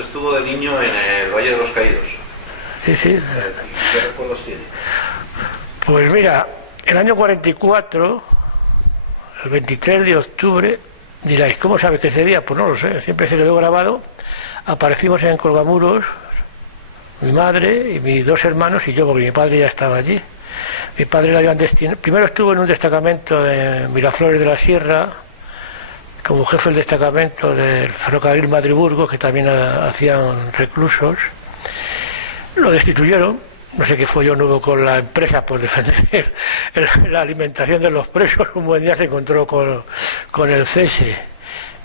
usted estuvo de niño en el Valle de los Caídos. Sí, sí. ¿Qué recuerdos tiene? Pues mira, el año 44, el 23 de octubre, diráis, ¿cómo sabes que ese día? Pues no lo sé, siempre se quedó grabado. Aparecimos en Colgamuros, mi madre y mis dos hermanos y yo, porque mi padre ya estaba allí. Mi padre lo habían destinado. Primero estuvo en un destacamento en Miraflores de la Sierra, como jefe del destacamento del ferrocarril Madrid-Burgos, que también hacían reclusos. Lo destituyeron. No sé qué fue yo nuevo con la empresa por defender la alimentación de los presos. Un buen día se encontró con el cese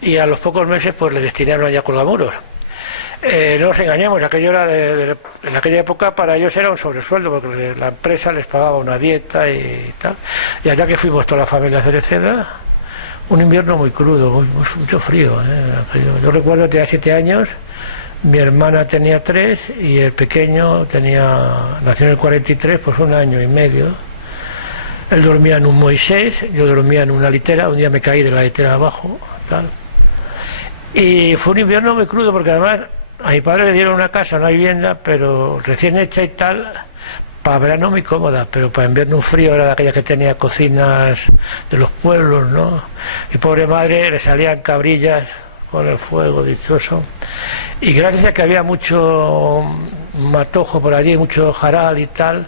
y a los pocos meses pues le destinaron allá a Colgamuros. No nos engañemos, aquello era en aquella época para ellos era un sobresueldo porque la empresa les pagaba una dieta y tal. Y allá que fuimos toda la familia Cereceda, un invierno muy crudo, mucho frío. Yo recuerdo que tenía 7 años. Mi hermana tenía 3 y el pequeño nació en el 43, pues 1 año y medio. Él dormía en un Moisés, yo dormía en una litera, un día me caí de la litera abajo, tal. Y fue un invierno muy crudo porque además a mi padre le dieron una casa, una vivienda, pero recién hecha y tal, para verano muy cómoda, pero para invierno un frío, era de aquella que tenía cocinas de los pueblos, ¿no? Mi pobre madre le salían cabrillas con el fuego, dichoso. Y gracias a que había mucho matojo por allí, mucho jaral y tal,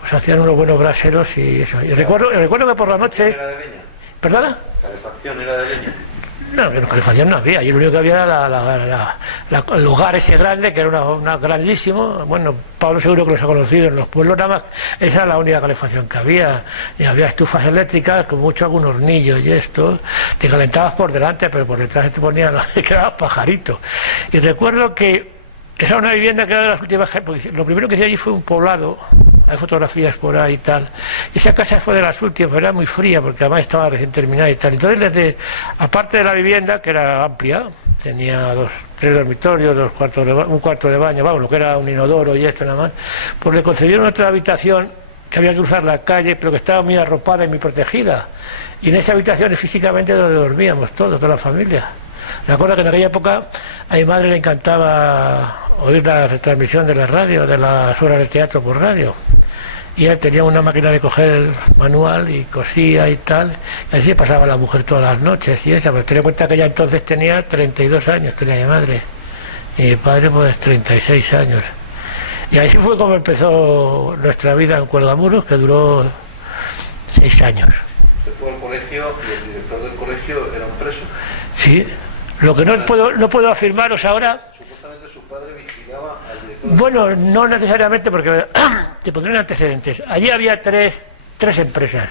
pues hacían unos buenos braseros y eso. Y recuerdo que por la noche... ¿Era de leña? ¿Perdona? ¿Calefacción era de leña? No, que calefacción no había, y lo único que había era el lugar ese grande, que era una grandísimo. Bueno, Pablo seguro que los ha conocido, en los pueblos nada más, esa era la única calefacción que había, y había estufas eléctricas, con mucho algún hornillo y esto, te calentabas por delante, pero por detrás te ponían, quedabas pajarito. Y recuerdo que era una vivienda que era de las últimas, porque lo primero que hice allí fue un poblado, hay fotografías por ahí y tal, y esa casa fue de las últimas, pero era muy fría porque además estaba recién terminada y tal. Entonces aparte de la vivienda, que era amplia, tenía 3 dormitorios, un cuarto de baño, vamos, lo que era un inodoro y esto nada más, pues le concedieron otra habitación que había que cruzar la calle, pero que estaba muy arropada y muy protegida, y en esa habitación es físicamente donde dormíamos toda la familia. Recuerdo que en aquella época a mi madre le encantaba oír la retransmisión de la radio, de las obras de teatro por radio. Y él tenía una máquina de coger manual y cosía y tal. Y así pasaba la mujer todas las noches y esa. Pero ten en cuenta que ella entonces tenía 32 años, tenía mi madre. Y mi padre pues 36 años. Y así fue como empezó nuestra vida en Colgamuros, que duró 6 años. ¿Usted fue al colegio y el director del colegio era un preso? Sí. Lo que no puedo afirmaros ahora... Supuestamente su padre vigilaba al director. Bueno, no necesariamente, porque te pondré antecedentes. Allí había tres empresas.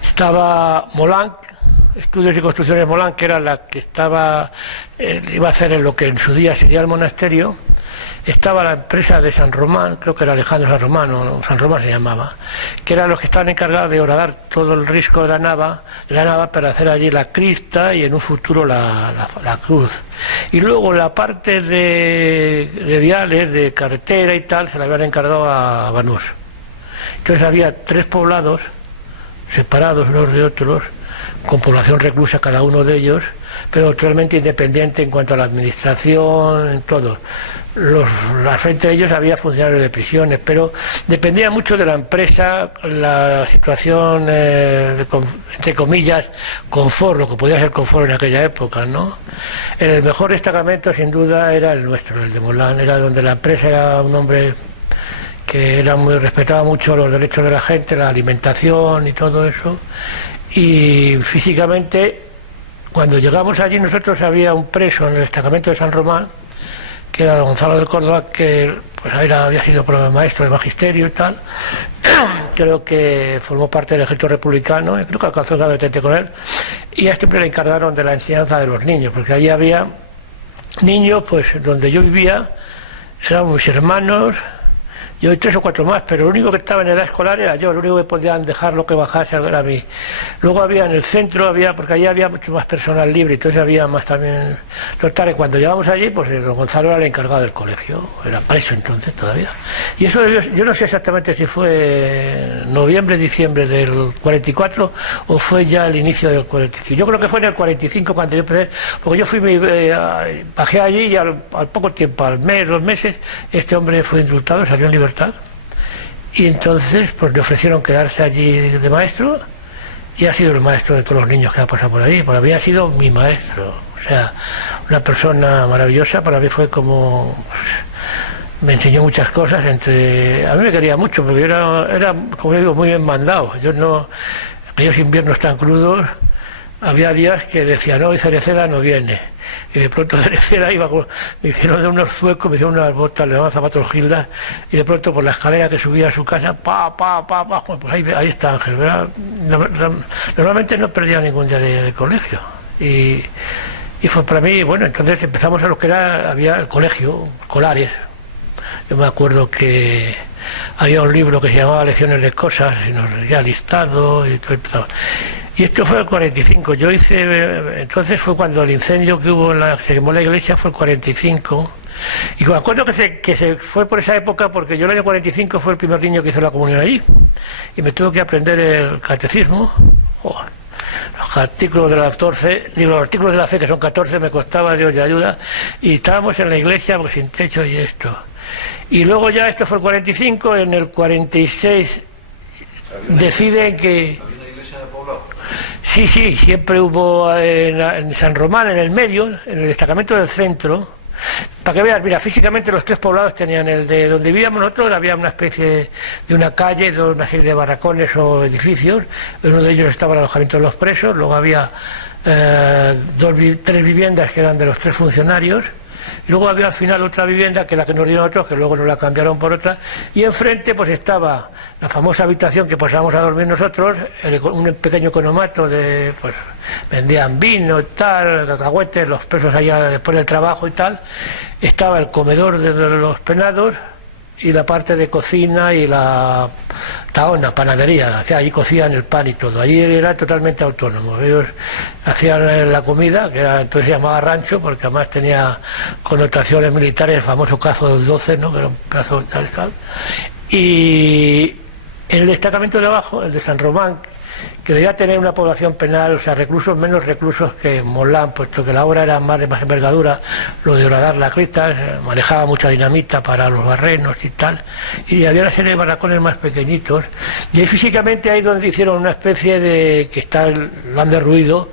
Estaba Molanc, Estudios y Construcciones Molanc, que era la que iba a hacer en lo que en su día sería el monasterio. Estaba la empresa de San Román, creo que era Alejandro San Román, o San Román se llamaba, que eran los que estaban encargados de horadar todo el risco de la nava para hacer allí la cripta y en un futuro la cruz. Y luego la parte de viales, de carretera y tal, se la habían encargado a Banús. Entonces había 3 poblados separados unos de otros, con población reclusa cada uno de ellos, pero totalmente independiente en cuanto a la administración, en todo. Al frente de ellos había funcionarios de prisiones, pero dependía mucho de la empresa, la situación, entre comillas, confort, lo que podía ser confort en aquella época, ¿no? El mejor destacamento, sin duda, era el nuestro, el de Molán, era donde la empresa era un hombre que respetaba mucho los derechos de la gente, la alimentación y todo eso, y físicamente, cuando llegamos allí, nosotros había un preso en el destacamento de San Román, que era Gonzalo de Córdoba, que pues había sido maestro de magisterio y tal. Creo que formó parte del ejército republicano, y creo que alcanzó el grado de teniente coronel, y a este hombre le encargaron de la enseñanza de los niños, porque allí había niños, pues donde yo vivía, eran mis hermanos, Yo y 3 o 4 más, pero lo único que estaba en edad escolar era yo, lo único que podían dejar lo que bajase era a mí. Luego había en el centro, porque allí había mucho más personal libre, entonces había más también. Total, cuando llegamos allí, pues don Gonzalo era el encargado del colegio, era preso entonces todavía. Y eso yo no sé exactamente si fue noviembre, diciembre del 44 o fue ya el inicio del 45. Yo creo que fue en el 45 cuando yo empecé, porque yo bajé allí y al poco tiempo, al mes, 2 meses, este hombre fue indultado, salió en libertad. Y entonces pues le ofrecieron quedarse allí de maestro y ha sido el maestro de todos los niños que ha pasado por ahí. Para mí ha sido mi maestro, o sea, una persona maravillosa. Para mí fue como... me enseñó muchas cosas, a mí me quería mucho porque yo era como digo, muy bien mandado. Yo no, aquellos inviernos tan crudos, había días que decía, no, y Cereceda no viene. Y de pronto Cereceda me hicieron de unos zuecos, me hicieron unas botas, le daban zapatos Gilda, y de pronto por la escalera que subía a su casa, pues ahí está Ángel, ¿verdad? Normalmente no perdía ningún día de colegio. Y fue para mí, bueno, entonces empezamos a lo que había el colegio, escolares. Yo me acuerdo que había un libro que se llamaba Lecciones de Cosas, y nos decía listado y todo. Y esto fue el 45. Yo entonces fue cuando el incendio que hubo, se quemó la iglesia, fue el 45. Y me acuerdo que se fue por esa época porque yo el año 45 fue el primer niño que hizo la comunión allí. Y me tuve que aprender el catecismo. Joder. Los artículos de las 14, los artículos de la fe, que son 14, me costaba Dios de ayuda. Y estábamos en la iglesia pues, sin techo y esto. Y luego ya esto fue el 45, en el 46 deciden que... Sí, siempre hubo en San Román, en el medio, en el destacamento del centro, para que veas, mira, físicamente los 3 poblados tenían el de donde vivíamos nosotros, había una especie de una calle, una serie de barracones o edificios, en uno de ellos estaba el alojamiento de los presos, luego había 3 viviendas que eran de los 3 funcionarios, y luego había al final otra vivienda que es la que nos dieron otros, que luego nos la cambiaron por otra, y enfrente pues estaba la famosa habitación que pasábamos a dormir nosotros, un pequeño economato pues vendían vino y tal, cacahuetes, los presos allá después del trabajo y tal, estaba el comedor de los penados y la parte de cocina y la taona, panadería, o sea, allí cocían el pan y todo, allí era totalmente autónomo, ellos hacían la comida, que entonces se llamaba rancho, porque además tenía connotaciones militares, el famoso cazo del 12, ¿no? Que era un cazo tal, y en el destacamento de abajo, el de San Román, que debía tener una población penal, o sea, reclusos menos reclusos que Molán, puesto que la obra era más de más envergadura, lo de horadar la crista, manejaba mucha dinamita para los barrenos y tal, y había una serie de barracones más pequeñitos, y ahí físicamente ahí donde hicieron una especie de, que lo han derruido,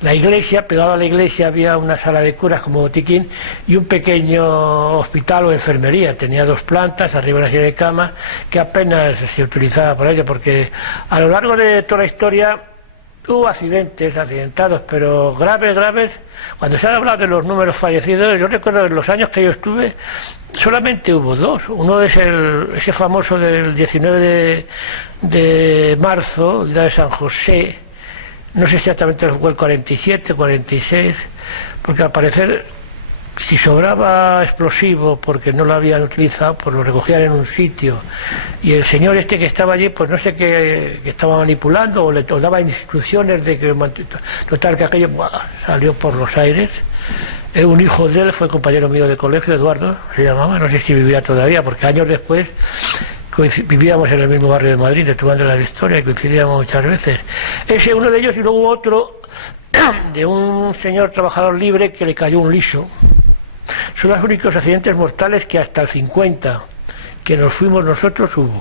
la iglesia, pegado a la iglesia había una sala de curas como botiquín y un pequeño hospital o enfermería. Tenía 2 plantas, arriba una serie de camas que apenas se utilizaba por ello, porque a lo largo de toda la historia hubo accidentados, pero graves. Cuando se ha hablado de los números fallecidos, yo recuerdo en los años que yo estuve, solamente hubo 2. Uno es ese famoso del 19 de marzo, día de San José. No sé exactamente fue el 47, 46, porque al parecer si sobraba explosivo porque no lo habían utilizado, pues lo recogían en un sitio. Y el señor este que estaba allí, pues no sé qué estaba manipulando o le daba instrucciones de que... Total, que aquello salió por los aires. Un hijo de él fue compañero mío de colegio, Eduardo se llamaba, no sé si vivía todavía, porque años después... vivíamos en el mismo barrio de Madrid, de Tubán de la Victoria, y coincidíamos muchas veces. Ese uno de ellos, y luego otro de un señor trabajador libre que le cayó un liso. Son los únicos accidentes mortales que hasta el 50, que nos fuimos nosotros, hubo.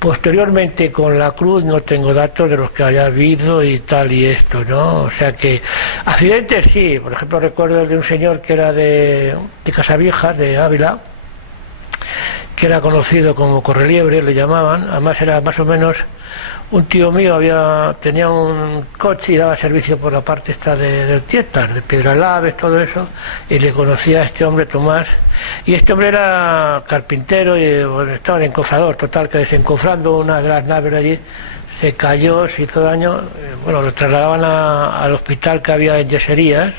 Posteriormente con la cruz no tengo datos de los que haya habido y tal y esto, ¿no? O sea que accidentes sí, por ejemplo recuerdo el de un señor que era de Casaviejas, de Ávila, que era conocido como Correliebre, le llamaban, además era más o menos un tío mío, tenía un coche y daba servicio por la parte esta del Tietar, de Piedralaves, todo eso, y le conocía a este hombre Tomás, y este hombre era carpintero y bueno, estaba en encofrador, total, que desencofrando una de las naves de allí, se cayó, se hizo daño, bueno, lo trasladaban al hospital que había en Yeserías,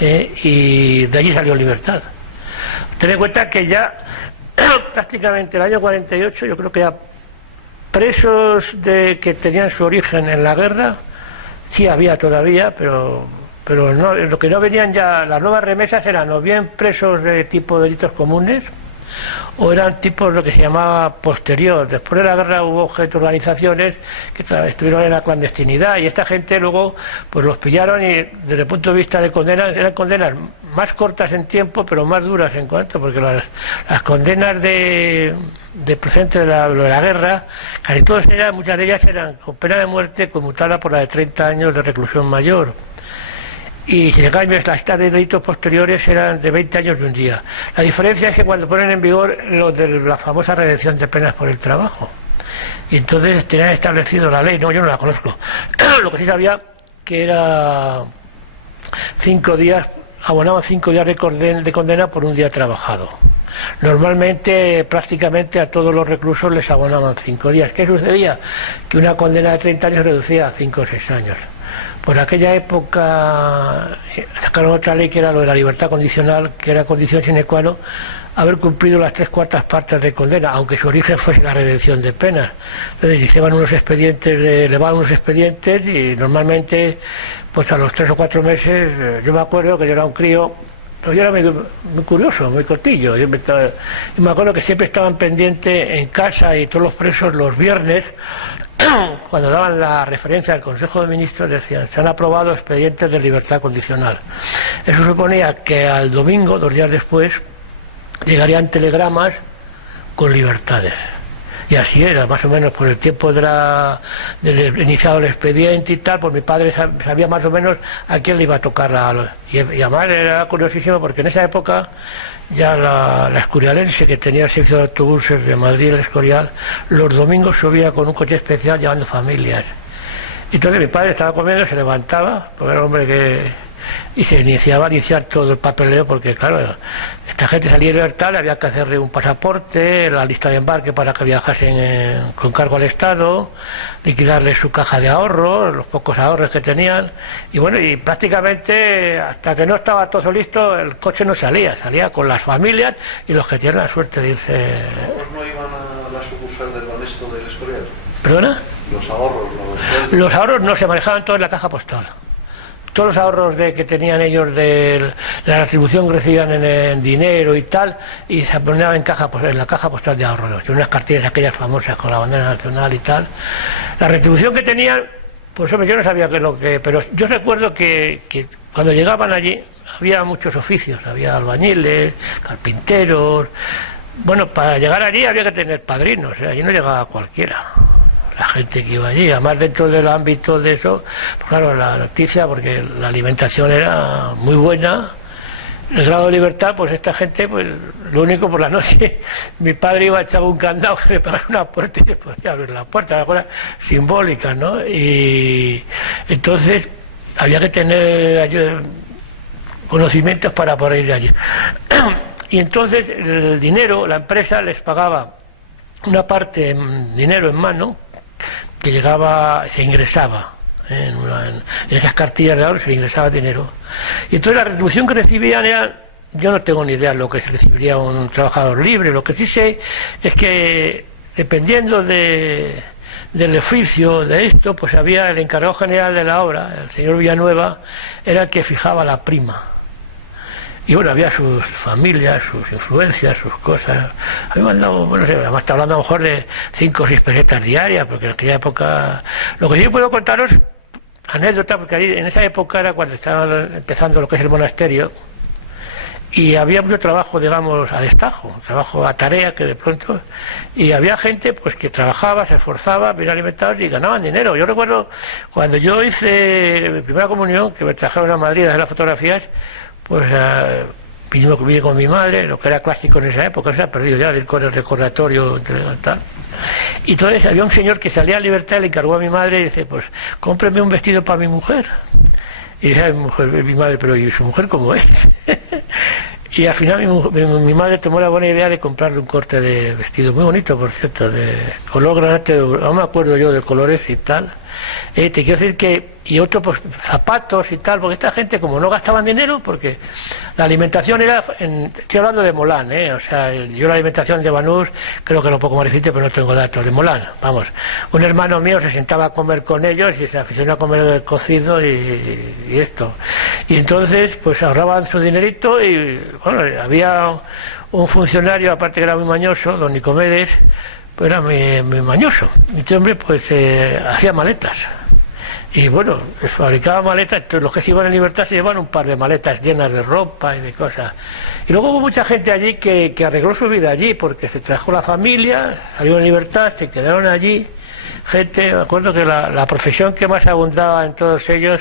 y de allí salió en libertad. Ten en cuenta que ya prácticamente el año 48, yo creo que ya presos que tenían su origen en la guerra, sí había todavía, pero no, lo que no venían ya, las nuevas remesas eran o bien presos de tipo delitos comunes, o eran tipos lo que se llamaba posterior. Después de la guerra hubo organizaciones que estuvieron en la clandestinidad, y esta gente luego pues los pillaron, y desde el punto de vista de condenas eran condenas más cortas en tiempo pero más duras en cuanto, porque las condenas de procedente de la guerra, casi todas muchas de ellas eran con pena de muerte conmutada por la de 30 años de reclusión mayor. Y sin embargo las de delitos posteriores eran de 20 años y un día. La diferencia es que cuando ponen en vigor lo de la famosa redención de penas por el trabajo, y entonces tenían establecido la ley, no, yo no la conozco, lo que sí sabía que era 5 días, abonaban 5 días de condena por un día trabajado. Normalmente, prácticamente a todos los reclusos les abonaban 5 días. ¿Qué sucedía? Que una condena de 30 años reducía a 5 o 6 años. Por aquella época sacaron otra ley que era lo de la libertad condicional, que era condición sine qua non haber cumplido las 3/4 partes de condena, aunque su origen fuese la redención de penas. Entonces elevaban unos expedientes y normalmente pues a los 3 o 4 meses, yo me acuerdo que yo era un crío, pero yo era muy curioso, muy cortillo. Y me acuerdo que siempre estaban pendientes en casa, y todos los presos los viernes, cuando daban la referencia al Consejo de Ministros, decían: se han aprobado expedientes de libertad condicional. Eso suponía que al domingo, 2 días después, llegarían telegramas con libertades. Y así era, más o menos por el tiempo del iniciado el expediente y tal, pues mi padre sabía más o menos a quién le iba a tocar y además era curiosísimo, porque en esa época ya la Escorialense, que tenía el servicio de autobuses de Madrid, el Escorial, los domingos subía con un coche especial llevando familias. Entonces mi padre estaba comiendo, se levantaba, porque era un hombre y se iniciaba a iniciar todo el papeleo, porque claro, esta gente salía de libertad, le había que hacerle un pasaporte, la lista de embarque para que viajasen con cargo al Estado, liquidarle su caja de ahorros, los pocos ahorros que tenían, y bueno, y prácticamente hasta que no estaba todo listo el coche no salía con las familias y los que tienen la suerte de irse. ¿Los ahorros no iban a la sucursal del Banesto del Escorial? ¿Perdona? Los ahorros, los ahorros no, se manejaban todos en la caja postal. Todos los ahorros que tenían ellos de la retribución que recibían en dinero y tal, y se ponían en la caja postal de ahorros, y unas cartillas aquellas famosas con la bandera nacional y tal. La retribución que tenían, pues hombre, yo no sabía pero yo recuerdo que cuando llegaban allí había muchos oficios, había albañiles, carpinteros. Bueno, para llegar allí había que tener padrinos, allí no llegaba cualquiera. La gente que iba allí, además dentro del ámbito de eso, pues claro, la noticia, porque la alimentación era muy buena, el grado de libertad, pues esta gente, pues lo único por la noche, mi padre iba a echar un candado que le pegaba una puerta y se podía abrir la puerta, una cosa simbólica, ¿no? Y entonces había que tener conocimientos para poder ir allí. Y entonces el dinero, la empresa les pagaba una parte en dinero en mano, que se ingresaba en esas cartillas de ahorro, se le ingresaba dinero. Y entonces la retribución que recibían yo no tengo ni idea de lo que recibiría un trabajador libre. Lo que sí sé es que dependiendo del oficio de esto, pues había el encargado general de la obra, el señor Villanueva, era el que fijaba la prima. Y bueno, había sus familias, sus influencias, sus cosas. A mí me han dado, bueno, además está hablando a lo mejor de 5 o 6 pesetas diarias, porque en aquella época. Lo que sí puedo contaros, anécdota, porque ahí, en esa época era cuando estaba empezando lo que es el monasterio, y había mucho trabajo, digamos, a destajo, trabajo a tarea, que de pronto. Y había gente pues que trabajaba, se esforzaba, bien alimentados y ganaban dinero. Yo recuerdo cuando yo hice mi primera comunión, que me trajeron a Madrid a hacer las fotografías, pues vine con mi madre, lo que era clásico en esa época, se ha perdido ya, con el recordatorio tal. Y entonces había un señor que salía a libertad, le encargó a mi madre y dice: pues cómpreme un vestido para mi mujer. Y dice mi madre: pero ¿y su mujer cómo es? Y al final mi madre tomó la buena idea de comprarle un corte de vestido, muy bonito por cierto, de color granate, no me acuerdo yo del color ese y tal. Te quiero decir que, y otro pues zapatos y tal, porque esta gente como no gastaban dinero, porque la alimentación era, estoy hablando de Molán, o sea, yo la alimentación de Banús creo que era un poco más reciente, pero no tengo datos de Molán, vamos, un hermano mío se sentaba a comer con ellos y se aficionó a comer el cocido y esto, y entonces pues ahorraban su dinerito y bueno, había un funcionario, aparte que era muy mañoso, don Nicomedes, pues era muy mañoso. Este hombre pues hacía maletas. Y bueno, fabricaba maletas, entonces los que se iban a Libertad se llevaban un par de maletas llenas de ropa y de cosas. Y luego hubo mucha gente allí que arregló su vida allí, porque se trajo la familia, salieron a Libertad, se quedaron allí. Gente, me acuerdo que la profesión que más abundaba en todos ellos,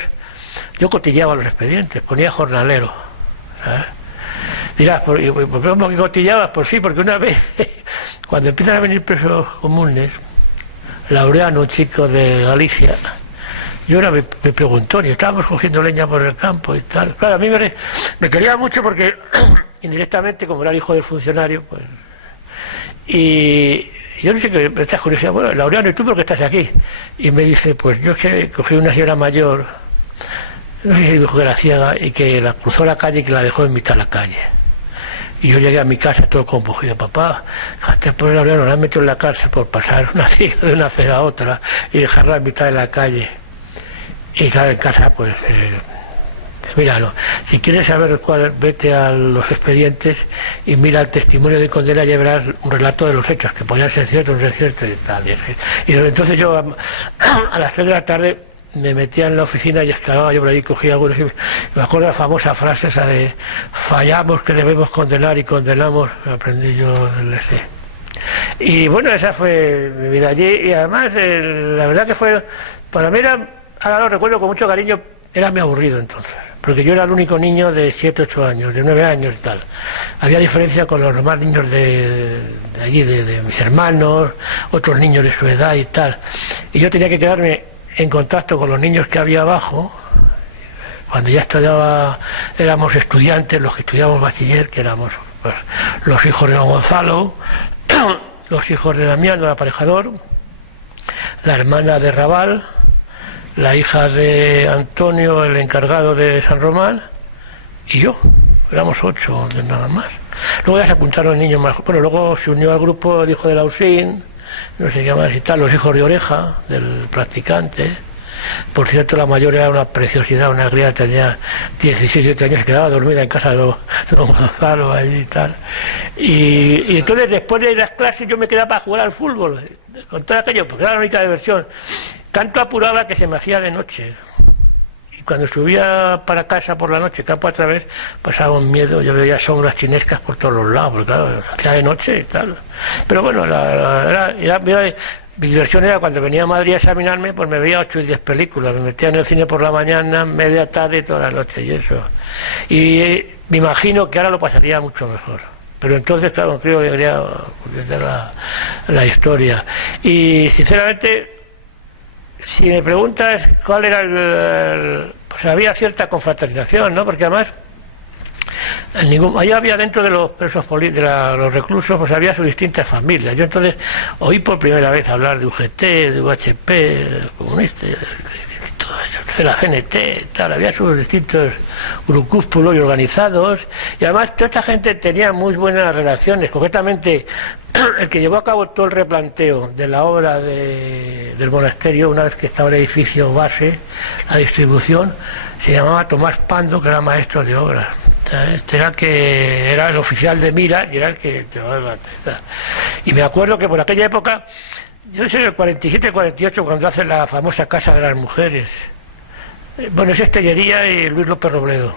yo cotilleaba los expedientes, ponía jornalero, ¿sabes? Dirás, ¿por qué cotillabas? Pues sí, porque una vez, cuando empiezan a venir presos comunes, Laureano, un chico de Galicia, yo era me preguntó, y estábamos cogiendo leña por el campo y tal. Claro, a mí me quería mucho porque indirectamente, como era el hijo del funcionario, pues... Y yo no sé qué, me estás curiosidad, bueno, Laureano, ¿y tú por qué estás aquí? Y me dice, pues yo es que cogí una señora mayor, no sé si dijo que era ciega, y que la cruzó la calle y que la dejó en mitad de la calle. Y yo llegué a mi casa todo compungido, papá, fíjate, por Laureano, la han metido en la cárcel por pasar una ciega de una acera a otra y dejarla en mitad de la calle. Y claro, en casa, pues, mira, no, si quieres saber cuál, vete a los expedientes y mira el testimonio de condena y verás un relato de los hechos, que podían ser ciertos, no ser ciertos y tal. Y entonces yo a las 3 de la tarde me metía en la oficina y escalaba yo por ahí, cogía algunos y me acuerdo de la famosa frase esa de fallamos que debemos condenar y condenamos, me aprendí yo del ese. Y bueno, esa fue mi vida allí y además la verdad que fue, para mí era, ahora lo recuerdo con mucho cariño, era muy aburrido entonces, porque yo era el único niño de 7, 8 años, de 9 años y tal. Había diferencia con los demás niños de allí, de mis hermanos, otros niños de su edad y tal. Y yo tenía que quedarme en contacto con los niños que había abajo, cuando ya éramos estudiantes, los que estudiábamos bachiller, que éramos pues, los hijos de don Gonzalo, los hijos de Damián, el aparejador, la hermana de Raval, la hija de Antonio, el encargado de San Román, y yo. Éramos 8, nada más. Luego ya se apuntaron niños más. Bueno, luego se unió al grupo el hijo de Lausín, no sé qué más y tal, los hijos de Oreja, del practicante. Por cierto, la mayor era una preciosidad, una cría, tenía 16, 17 años, quedaba dormida en casa de don Gonzalo allí y tal. Y entonces, después de las clases, yo me quedaba para jugar al fútbol, con todo aquello, porque era la única diversión. Tanto apuraba que se me hacía de noche. Y cuando subía para casa por la noche, campo a través, pasaba un miedo, yo veía sombras chinescas por todos los lados, porque claro, se hacía de noche y tal. Pero bueno, mi diversión era cuando venía a Madrid a examinarme, pues me veía 8 y 10 películas, me metía en el cine por la mañana, media tarde y toda la noche y eso. Y me imagino que ahora lo pasaría mucho mejor. Pero entonces, claro, creo que quería la historia. Y sinceramente, si me preguntas cuál era pues había cierta confraternización, ¿no? Porque además ahí había dentro de los presos de los reclusos, pues había sus distintas familias. Yo entonces oí por primera vez hablar de UGT, de UHP, de comunistas, todo eso, de la CNT, tal, había sus distintos grupúsculos y organizados, y además toda esta gente tenía muy buenas relaciones, concretamente el que llevó a cabo todo el replanteo de la obra del monasterio, una vez que estaba el edificio base, la distribución, se llamaba Tomás Pando, que era maestro de obras. Este era el oficial de miras y era el que llevaba la testa. Y me acuerdo que por aquella época, yo sé, el 47-48, cuando hacen la famosa Casa de las Mujeres, bueno, es Estellería y Luis López Robledo.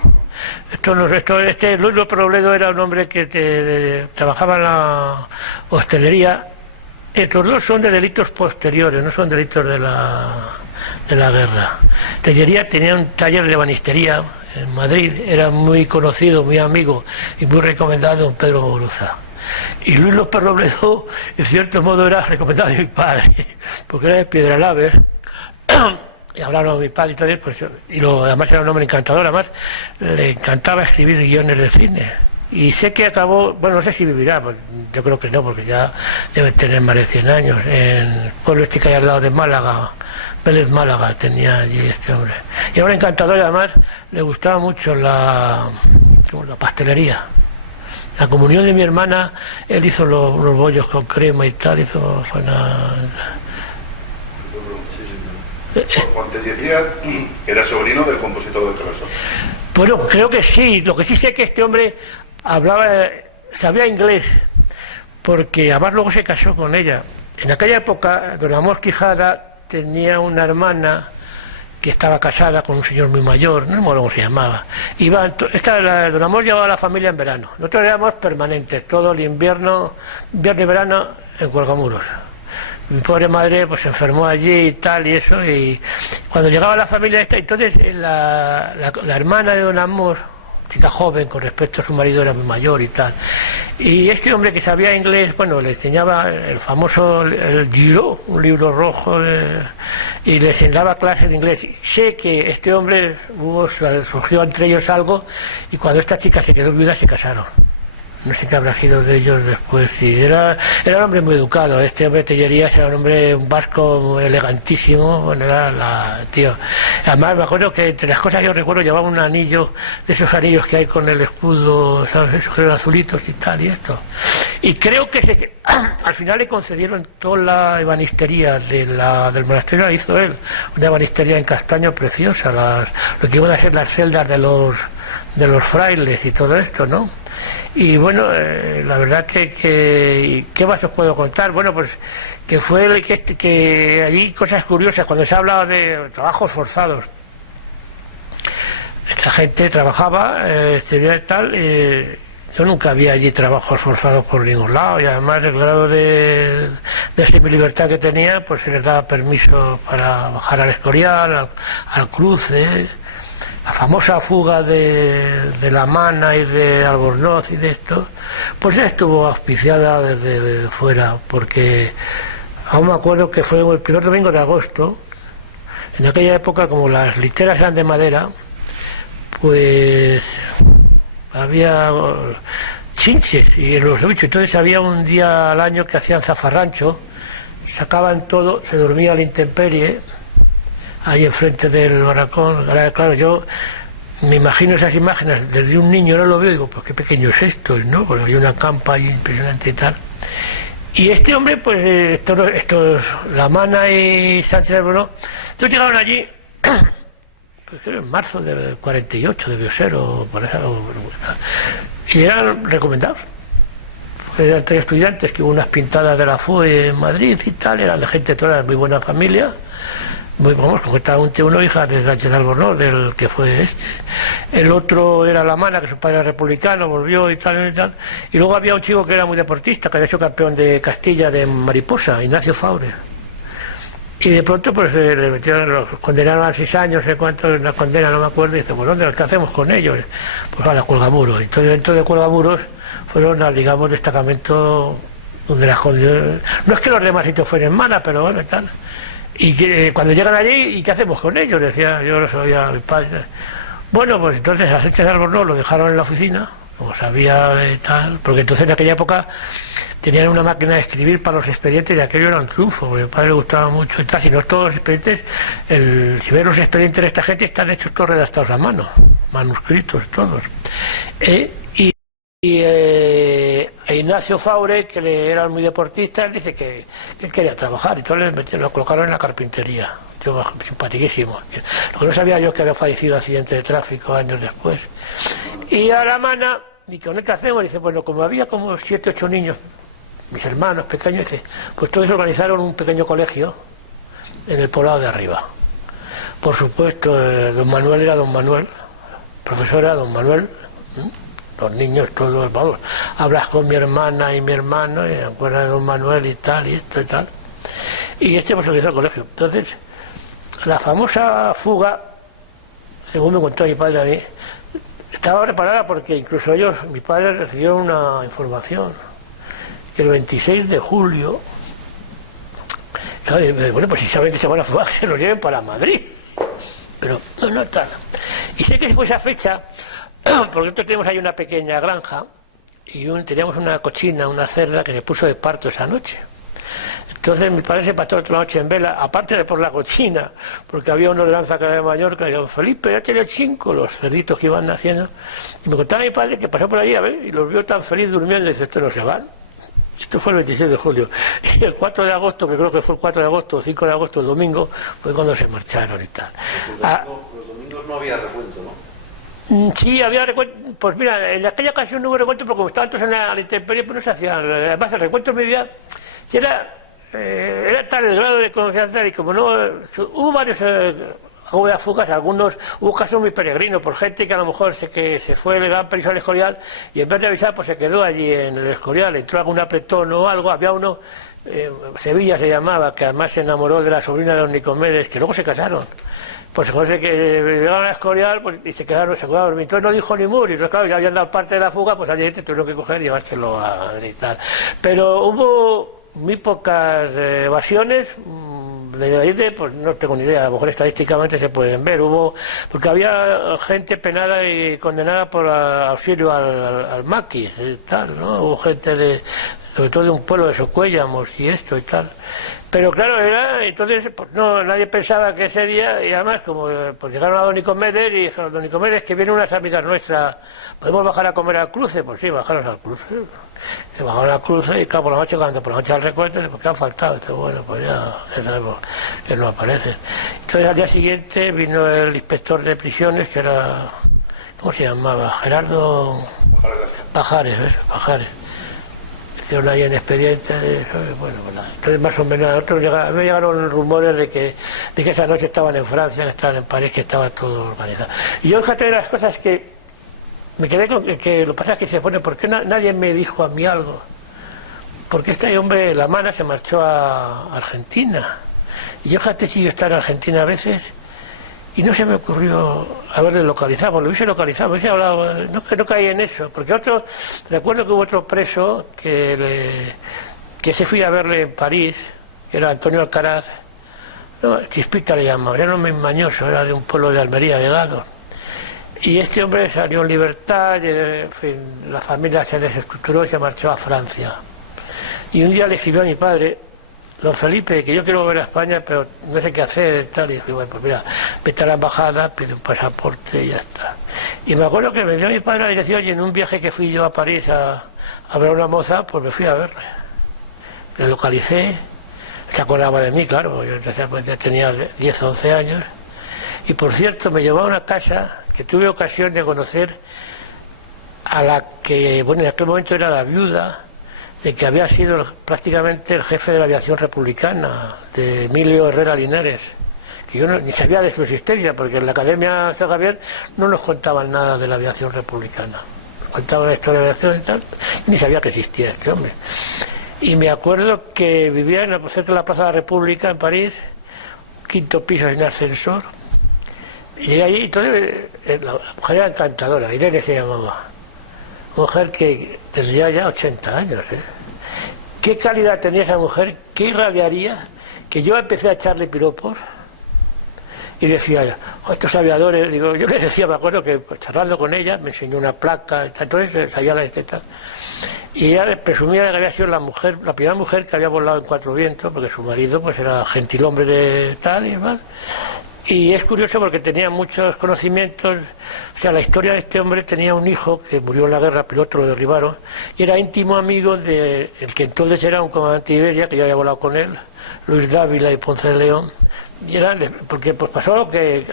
Luis López Robledo era un hombre que trabajaba en la hostelería. Estos dos son de delitos posteriores, no son delitos de la guerra. Tellería tenía un taller de banistería en Madrid, era muy conocido, muy amigo y muy recomendado don Pedro Moruza. Y Luis López Robledo, en cierto modo, era recomendado de mi padre, porque era de Piedraláver. Y hablaron de mi padre y todo eso, pues, además era un hombre encantador, además le encantaba escribir guiones de cine. Y sé que acabó, bueno, no sé si vivirá, pues yo creo que no, porque ya debe tener más de 100 años, en el pueblo este que hay al lado de Málaga, Vélez Málaga, tenía allí este hombre. Y era un encantador y además le gustaba mucho la pastelería. La comunión de mi hermana, él hizo unos bollos con crema y tal, fue una... Juan Tellería era sobrino del compositor del Clarasol. Bueno, creo que sí. Lo que sí sé es que este hombre sabía inglés, porque además luego se casó con ella. En aquella época, don Amós Quijada tenía una hermana que estaba casada con un señor muy mayor, no me acuerdo cómo se llamaba. Don Amós llevaba a la familia en verano. Nosotros éramos permanentes, todo el invierno y verano en Cuelgamuros. Mi pobre madre pues se enfermó allí y tal y eso, y cuando llegaba la familia esta, entonces la hermana de don Amós, chica joven con respecto a su marido, era muy mayor y tal, y este hombre que sabía inglés, bueno, le enseñaba el famoso el Giro, un libro rojo y le enseñaba clases de inglés. Sé que este hombre surgió entre ellos algo, y cuando esta chica se quedó viuda se casaron. No sé qué habrá sido de ellos después. Sí, era un hombre muy educado. Este hombre Tellerías era un vasco elegantísimo. Bueno, tío. Además, me acuerdo que entre las cosas yo recuerdo llevaba un anillo, de esos anillos que hay con el escudo, ¿sabes? Esos que eran azulitos y tal, y esto. Y creo que al final le concedieron toda la ebanistería del monasterio, la hizo él. Una ebanistería en castaño preciosa, lo que iban a ser las celdas de los frailes y todo esto, ¿no? Y bueno, la verdad que ¿qué más os puedo contar? Bueno, pues que fue que allí cosas curiosas, cuando se ha hablado de trabajos forzados. Esta gente trabajaba, tal, yo nunca había allí trabajos forzados por ningún lado, y además el grado de semilibertad que tenía, pues se les daba permiso para bajar al Escorial, al cruce. La famosa fuga de La Mana y de Albornoz y de esto, pues estuvo auspiciada desde fuera, porque aún me acuerdo que fue el primer domingo de agosto. En aquella época, como las literas eran de madera, pues había chinches y en los bichos. Entonces había un día al año que hacían zafarrancho, sacaban todo, se dormía a la intemperie ahí enfrente del barracón. Claro, yo me imagino esas imágenes desde un niño, ahora lo veo y digo, pues qué pequeño es esto, ¿no? Porque hay una campa ahí impresionante y tal. Y este hombre, pues estos La Mana y Sánchez del Bruno, entonces llegaron allí, pues en marzo del 48 debió ser, o por eso, y eran recomendados. Eran 3 estudiantes, que hubo unas pintadas de la FUE en Madrid y tal, eran de gente toda de muy buena familia. Porque estaba uno hija de Sánchez de Albornoz, del que fue este. El otro era La Mana, que su padre era republicano, volvió y tal, y tal. Y luego había un chico que era muy deportista, que había hecho campeón de Castilla de mariposa, Ignacio Faure. Y de pronto pues le metieron, los condenaron a 6 años, no sé cuántos, una condena, no me acuerdo, y dice, pues ¿qué hacemos con ellos? Pues a la Cuelgamuros. Entonces dentro de Cuelgamuros fueron al, digamos, destacamento donde las condiciones... No es que los demás sitios fueran malas, pero bueno, y tal. Y cuando llegan allí, ¿y qué hacemos con ellos? Decía, yo lo sabía mi padre. Bueno, pues entonces a Sánchez de Albornoz lo dejaron en la oficina, como sabía de tal, porque entonces en aquella época tenían una máquina de escribir para los expedientes y aquello era un triunfo, porque a mi padre le gustaba mucho y tal. Si no todos los expedientes, si ven los expedientes de esta gente, están hechos todos redactados a mano, manuscritos todos. Y Ignacio Faure, que era muy deportista, dice que él quería trabajar, y entonces lo colocaron en la carpintería. Yo, simpaticísimo. Lo que no sabía yo, que había fallecido en accidente de tráfico años después. Y a La Mana, ¿y con él qué hacemos? Dice, bueno, como había como 7, 8 niños, mis hermanos pequeños, dice, pues todos organizaron un pequeño colegio en el poblado de arriba. Por supuesto, don Manuel era don Manuel, profesor era don Manuel. Los niños todos, vamos, hablas con mi hermana y mi hermano, y me acuerdo de don Manuel y tal, y esto y tal. Y este pues organizó el colegio. Entonces, la famosa fuga, según me contó mi padre a mí, estaba preparada porque incluso ellos, mi padre recibió una información, que el 26 de julio, bueno, pues si saben que se van a fugar, que se lo lleven para Madrid. Pero no está. Y sé que fue esa fecha, porque nosotros tenemos ahí una pequeña granja y teníamos una cochina, una cerda que se puso de parto esa noche. Entonces mi padre se pasó toda la noche en vela, aparte de por la cochina, porque había uno de Lanzacara de Mallorca, y don Felipe, ya tenía 5 los cerditos que iban naciendo, y me contaba mi padre que pasó por allí a ver, y los vio tan feliz durmiendo, y dice, estos no se van. Esto fue el 26 de julio. Y el 4 de agosto, que creo que fue el 4 de agosto o 5 de agosto, el domingo, fue cuando se marcharon y tal. Los domingos no había recuento, ¿no? Sí, había recuento. Pues mira, en aquella ocasión no hubo recuento porque como estaban todos en la intemperie, pues no se hacían. Además, el recuento en mi vida era tal el grado de confianza y como no. Hubo varios. Hubo fugas, hubo casos muy peregrinos por gente que a lo mejor se fue, le daban permiso al Escorial y en vez de avisar pues se quedó allí en el Escorial, entró algún apretón o algo, había uno, Sevilla se llamaba, que además se enamoró de la sobrina de don Nicomedes, que luego se casaron. Pues se que llegaron a Escorial pues, y se quedaron dormidos. Entonces no dijo ni mur, y entonces claro, ya habían dado parte de la fuga, pues al día siguiente tuvieron que coger y llevárselo a gritar. Pero hubo muy pocas evasiones. De ahí pues no tengo ni idea, a lo mejor estadísticamente se pueden ver, porque había gente penada y condenada por auxilio al maquis y tal, ¿no? Hubo gente sobre todo de un pueblo de Socuéllamos y esto y tal. Pero claro, entonces pues no, nadie pensaba que ese día, y además como pues llegaron a don Nicomedes y dijeron, don Nicomedes, que vienen unas amigas nuestras, ¿podemos bajar a comer al cruce? Pues sí, bajaron al cruce. Se bajaron al cruce y claro, por la noche, cuando por la noche al recuento, porque han faltado, entonces, bueno, pues ya sabemos que no aparecen. Entonces al día siguiente vino el inspector de prisiones, que era, ¿cómo se llamaba? Gerardo Pajares, ¿ves? Pajares. Hicieron ahí en expediente, bueno, pues nada. Entonces más o menos a nosotros me llegaron rumores de que esa noche estaban en Francia, que estaban en París, que estaba todo organizado. Y yo fíjate de las cosas que me quedé con que lo que pasa es que se pone, ¿por qué nadie me dijo a mí algo? Porque este hombre, La Mana, se marchó a Argentina. Y yo fíjate si yo estaba en Argentina a veces y no se me ocurrió haberle localizado, lo hubiese localizado, hubiese hablado, no caí en eso, porque recuerdo que hubo otro preso que se fui a verle en París, que era Antonio Alcaraz, no, Chispita le llamaba, era un hombre mañoso, era de un pueblo de Almería, de Gado. Y este hombre salió en libertad, en fin, la familia se desestructuró y se marchó a Francia. Y un día le escribió a mi padre, don Felipe, que yo quiero volver a España, pero no sé qué hacer, tal. Y dije, bueno, pues mira, vete a la embajada, pide un pasaporte y ya está. Y me acuerdo que me dio mi padre la dirección y en un viaje que fui yo a París a ver a una moza, pues me fui a verle. Le localicé, se acordaba de mí, claro, yo ya tenía 10 o 11 años. Y por cierto, me llevó a una casa que tuve ocasión de conocer a la que, bueno, en aquel momento era la viuda de que había sido prácticamente el jefe de la aviación republicana, de Emilio Herrera Linares, que yo ni sabía de su existencia, porque en la Academia San Javier no nos contaban nada de la aviación republicana. Nos contaban la historia de la aviación y tal, ni sabía que existía este hombre. Y me acuerdo que vivía cerca de la Plaza de la República, en París, 5º piso sin ascensor. Y llegué allí y entonces la mujer era encantadora, Irene se llamaba. Mujer que tendría ya 80 años, ¿eh? ¿Qué calidad tenía esa mujer? ¿Qué irradiaría? Que yo empecé a echarle piropos y decía, estos aviadores, digo, yo le decía, me acuerdo que pues, charlando con ella, me enseñó una placa, entonces salía la estetas. Y ella presumía de que había sido la primera mujer que había volado en 4 vientos, porque su marido pues era gentilhombre de tal y demás. Y es curioso porque tenía muchos conocimientos, o sea, la historia de este hombre tenía un hijo que murió en la guerra, piloto, lo derribaron, y era íntimo amigo del que entonces era un comandante de Iberia, que yo había volado con él, Luis Dávila y Ponce de León, y porque pues pasó lo que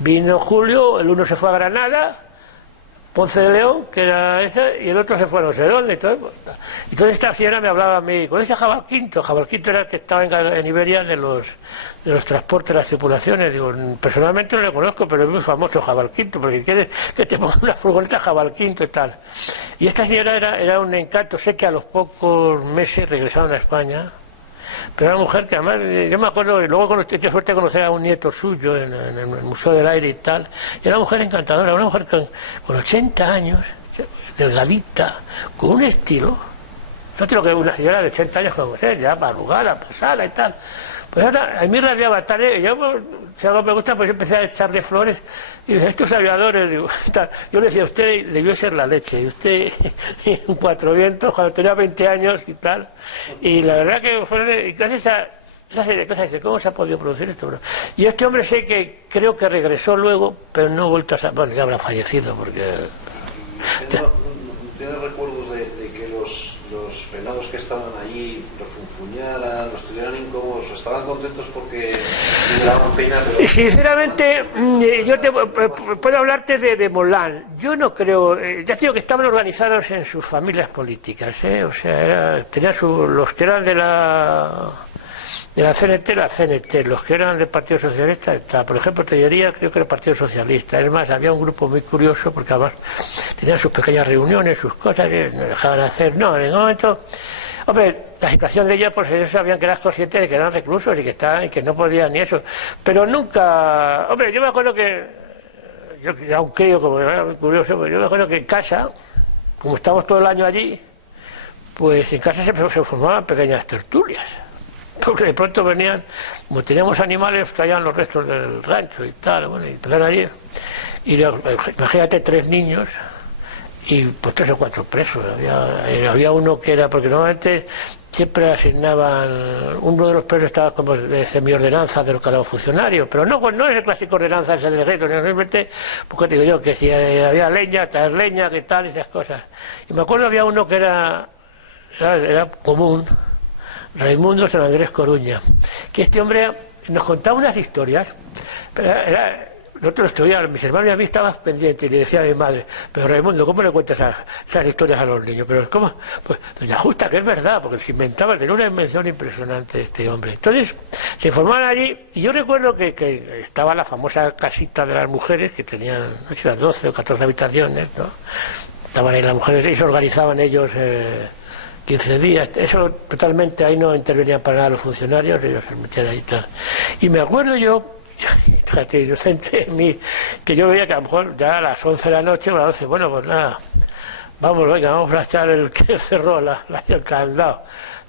vino Julio, el uno se fue a Granada, Ponce de León, que era ese, y el otro se fue a no sé dónde. Entonces esta señora me hablaba a mí, con ese Jabalquinto era el que estaba en Iberia de los transportes, de las tripulaciones. Digo, personalmente no le conozco, pero es muy famoso Jabalquinto, porque quiere que te ponga una furgoneta Jabalquinto y tal. Y esta señora era un encanto, sé que a los pocos meses regresaron a España, pero era una mujer que además, yo me acuerdo, y luego tuve suerte de conocer a un nieto suyo en el Museo del Aire y tal, y era una mujer encantadora, una mujer con 80 años, delgadita, con un estilo, fíjate lo que una señora de 80 años como ser, ya arrugada, pasada y tal, Pues ahora, a mí me rabiaba tal, yo, si algo me gusta, pues yo empecé a echarle flores, y dije, estos aviadores, digo, tal. Yo le decía, usted debió ser la leche, y usted, en Cuatro Vientos, cuando tenía 20 años y tal, y la verdad que fue, y gracias a esa serie de cosas, dice, ¿cómo se ha podido producir esto? Y este hombre sé que creo que regresó luego, pero no ha vuelto a... Bueno, ya habrá fallecido, porque... ¿Tiene recuerdos de que los venados que estaban allí refunfuñaran, los tuvieran incómodos, estaban contentos porque le daban pena? Pero... Sinceramente, yo puedo hablarte de Molán. Yo no creo, ya te digo que estaban organizados en sus familias políticas, o sea, tenían los que eran de la CNT, los que eran del Partido Socialista, por ejemplo, Tellería, creo que era el Partido Socialista. Es más, había un grupo muy curioso, porque además tenían sus pequeñas reuniones, sus cosas, que no dejaban hacer, no, en ningún momento... Hombre, la situación de ellos, pues ellos sabían que eran conscientes de que eran reclusos y que no podían ni eso. Pero nunca... Hombre, yo me acuerdo que... Yo era un crío, como era muy curioso, pero yo me acuerdo que en casa, como estábamos todo el año allí, pues en casa se formaban pequeñas tertulias. Porque de pronto venían, como teníamos animales, traían los restos del rancho y tal, bueno, y empezaron allí. Y imagínate 3 niños y pues 3 o 4 presos. Había uno que era, porque normalmente siempre asignaban, uno de los presos estaba como de semiordenanza de los cada funcionario, pero no es el clásico ordenanza ese del gueto, simplemente, porque te digo yo, que si había leña, traer leña, que tal, y esas cosas. Y me acuerdo había uno que era común, Raimundo San Andrés Coruña, que este hombre nos contaba unas historias, pero nosotros estudiábamos, mis hermanos y a mí estábamos pendientes, y le decía a mi madre, pero Raimundo, ¿cómo le cuentas esas historias a los niños? Pero ¿cómo? Pues doña Justa, que es verdad, porque se inventaba, tenía una invención impresionante este hombre. Entonces, se formaban allí, y yo recuerdo que estaba la famosa casita de las mujeres, que tenían, no sé si eran 12 o 14 habitaciones, ¿no? Estaban ahí las mujeres, y se organizaban ellos... 15 días, eso totalmente, ahí no intervenían para nada los funcionarios, ellos se metían ahí y tal. Y me acuerdo yo, fíjate, inocente en mí, que yo veía que a lo mejor ya a las 11 de la noche o a las 12, bueno, pues nada, vamos a echar el que cerró el candado.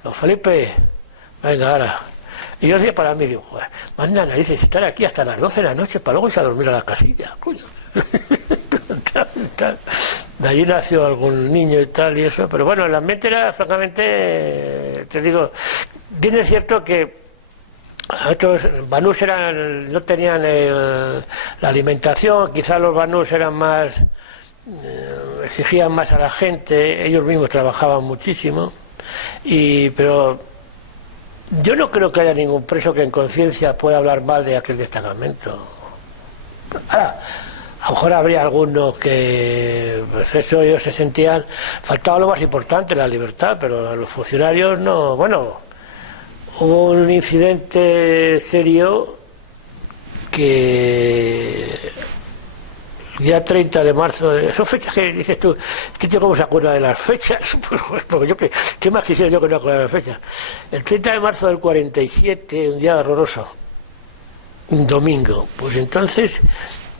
Don Felipe, venga, ahora. Y yo decía para mí, digo, joder, manda narices estar aquí hasta las 12 de la noche para luego irse a dormir a la casilla, coño. De allí nació algún niño y tal y eso, pero bueno, el ambiente era francamente, te digo, bien es cierto que estos banús no tenían la alimentación, quizás los banús eran más, exigían más a la gente, ellos mismos trabajaban muchísimo, pero yo no creo que haya ningún preso que en conciencia pueda hablar mal de aquel destacamento. Ahora, a lo mejor habría algunos que, pues eso, ellos se sentían, faltaba lo más importante, la libertad, pero los funcionarios no. Bueno, hubo un incidente serio que el día 30 de marzo, son fechas que dices tú, este tío cómo se acuerda de las fechas, porque yo ¿qué más quisiera yo que no acuerda de las fechas? El 30 de marzo del 47, un día horroroso, un domingo, pues entonces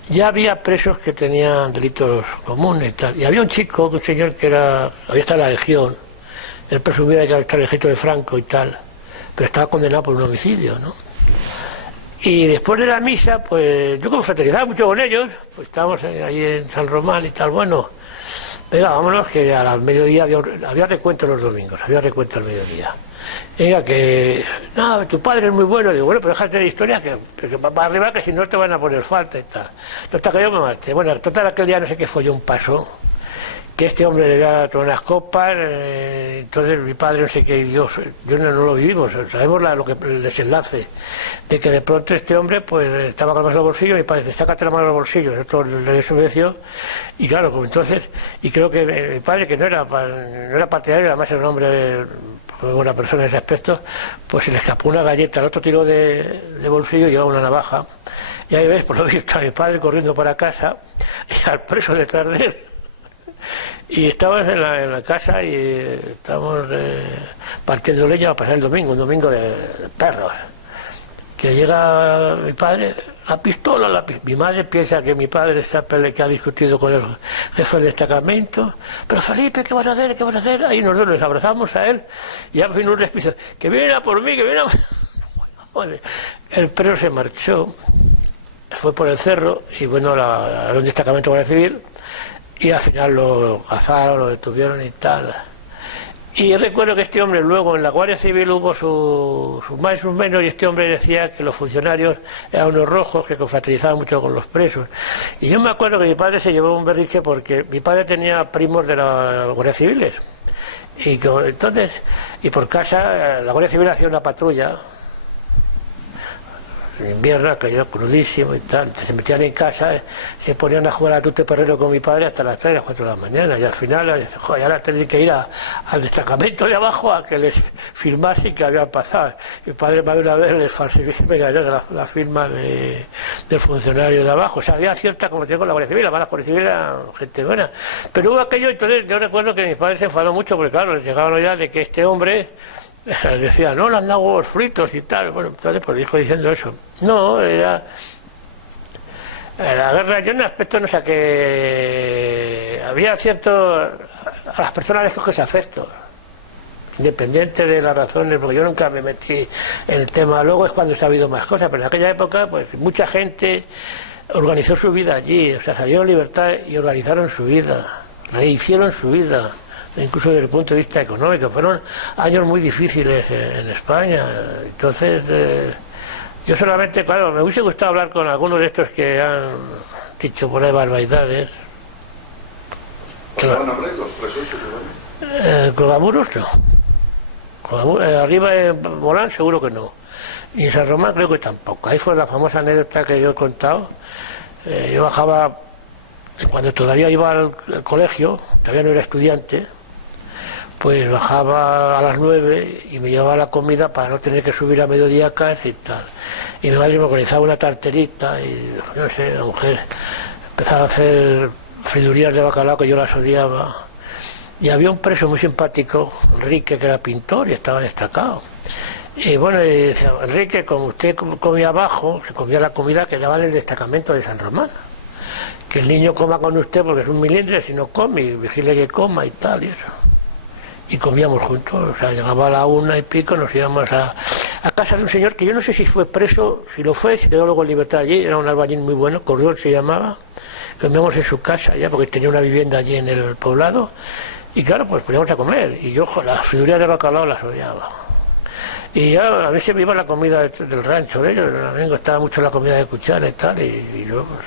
ya había presos que tenían delitos comunes y tal. Y había un chico, un señor que había estado en la Legión, él presumía que había estado en el ejército de Franco y tal, pero estaba condenado por un homicidio, ¿no? Y después de la misa, pues yo confraternizaba mucho con ellos, pues estábamos ahí en San Román y tal, bueno, venga, vámonos, que al mediodía había recuento los domingos, había recuento al mediodía. Venga, que no, tu padre es muy bueno. Digo, bueno, pero déjate de historia, que va para arriba, que si no te van a poner falta y tal. Total, que yo me marché. Bueno, total, aquel día no sé qué folló un paso, que este hombre debía tomar unas copas, entonces mi padre no sé qué, yo no lo vivimos, sabemos el desenlace, de que de pronto este hombre pues estaba con las manos en los bolsillos, mi padre dice, sácate la mano de los bolsillos, esto le desobedeció, y claro, pues entonces, y creo que mi padre, que no era partidario, además era un hombre, una persona en ese aspecto, pues se le escapó una galleta, el otro tiró de bolsillo y llevaba una navaja, y ahí ves, por lo visto, a mi padre corriendo para casa, y al preso detrás de él. Y estábamos en la casa y estábamos partiendo leña a pasar el domingo, un domingo de perros. Que llega mi padre, la pistola, mi madre piensa que mi padre que ha discutido con el jefe del destacamento, pero Felipe, ¿qué vas a hacer? ¿Qué vas a hacer? Ahí nosotros nos abrazamos a él y al fin un respiso, que vienen a por mí, que vienen a... Bueno, el preso se marchó, fue por el cerro y bueno, a un destacamento de Guardia Civil y al final lo cazaron, lo detuvieron y tal. Y recuerdo que este hombre luego en la Guardia Civil hubo sus más y sus menos, y este hombre decía que los funcionarios eran unos rojos que confraternizaban mucho con los presos. Y yo me acuerdo que mi padre se llevó un berrinche porque mi padre tenía primos de la Guardia Civiles. Entonces, y por casa, la Guardia Civil hacía una patrulla. En invierno, cayó crudísimo y tal, se metían en casa, se ponían a jugar a tute perrero con mi padre hasta las 3 a las 4 de la mañana, y al final, joder, ahora tenían que ir al destacamento de abajo a que les firmasen que habían pasado. Mi padre más de una vez les falsificó la firma del funcionario de abajo. O sea, había cierta conversación con la Guardia Civil, la Guardia Civil era gente buena. Pero hubo aquello, entonces yo recuerdo que mi padre se enfadó mucho porque claro, les llegaba la idea de que este hombre decía, no, le han dado huevos fritos y tal. Bueno, entonces pues dijo diciendo eso. No, era la guerra, yo en aspecto no sé, que había cierto, a las personas les coges afecto, independiente de las razones, porque yo nunca me metí en el tema, luego es cuando se ha habido más cosas, pero en aquella época pues mucha gente organizó su vida allí, o sea, salieron en libertad y organizaron su vida, rehicieron su vida, incluso desde el punto de vista económico. Fueron años muy difíciles en España. Entonces, yo solamente, claro, me hubiese gustado hablar con algunos de estos que han dicho por ahí barbaridades. ¿Pasaban hambre los presos? Colgamuros no. Arriba en Molán seguro que no. Y en San Román creo que tampoco. Ahí fue la famosa anécdota que yo he contado. Yo bajaba, cuando todavía iba al colegio, todavía no era estudiante, pues bajaba a las 9 y me llevaba la comida para no tener que subir a mediodía casi y tal. Y mi madre me organizaba una tarterita y, no sé, la mujer empezaba a hacer fridurías de bacalao que yo las odiaba. Y había un preso muy simpático, Enrique, que era pintor y estaba destacado. Y bueno, y decía, Enrique, como usted comía abajo, se comía la comida que daban en el destacamento de San Román. Que el niño coma con usted porque es un milindre, si no come, y vigile que coma y tal, y eso. Y comíamos juntos, o sea, llegaba a la 1:00 nos íbamos a casa de un señor que yo no sé si fue preso, si lo fue, se quedó luego en libertad allí, era un albañil muy bueno, Cordón se llamaba, comíamos en su casa ya, porque tenía una vivienda allí en el poblado, y claro, pues poníamos a comer, y yo las fridurías de bacalao las odiaba. Y ya a veces me iba la comida del rancho de ellos, a mí me gustaba mucho la comida de cuchara y tal, y yo pues...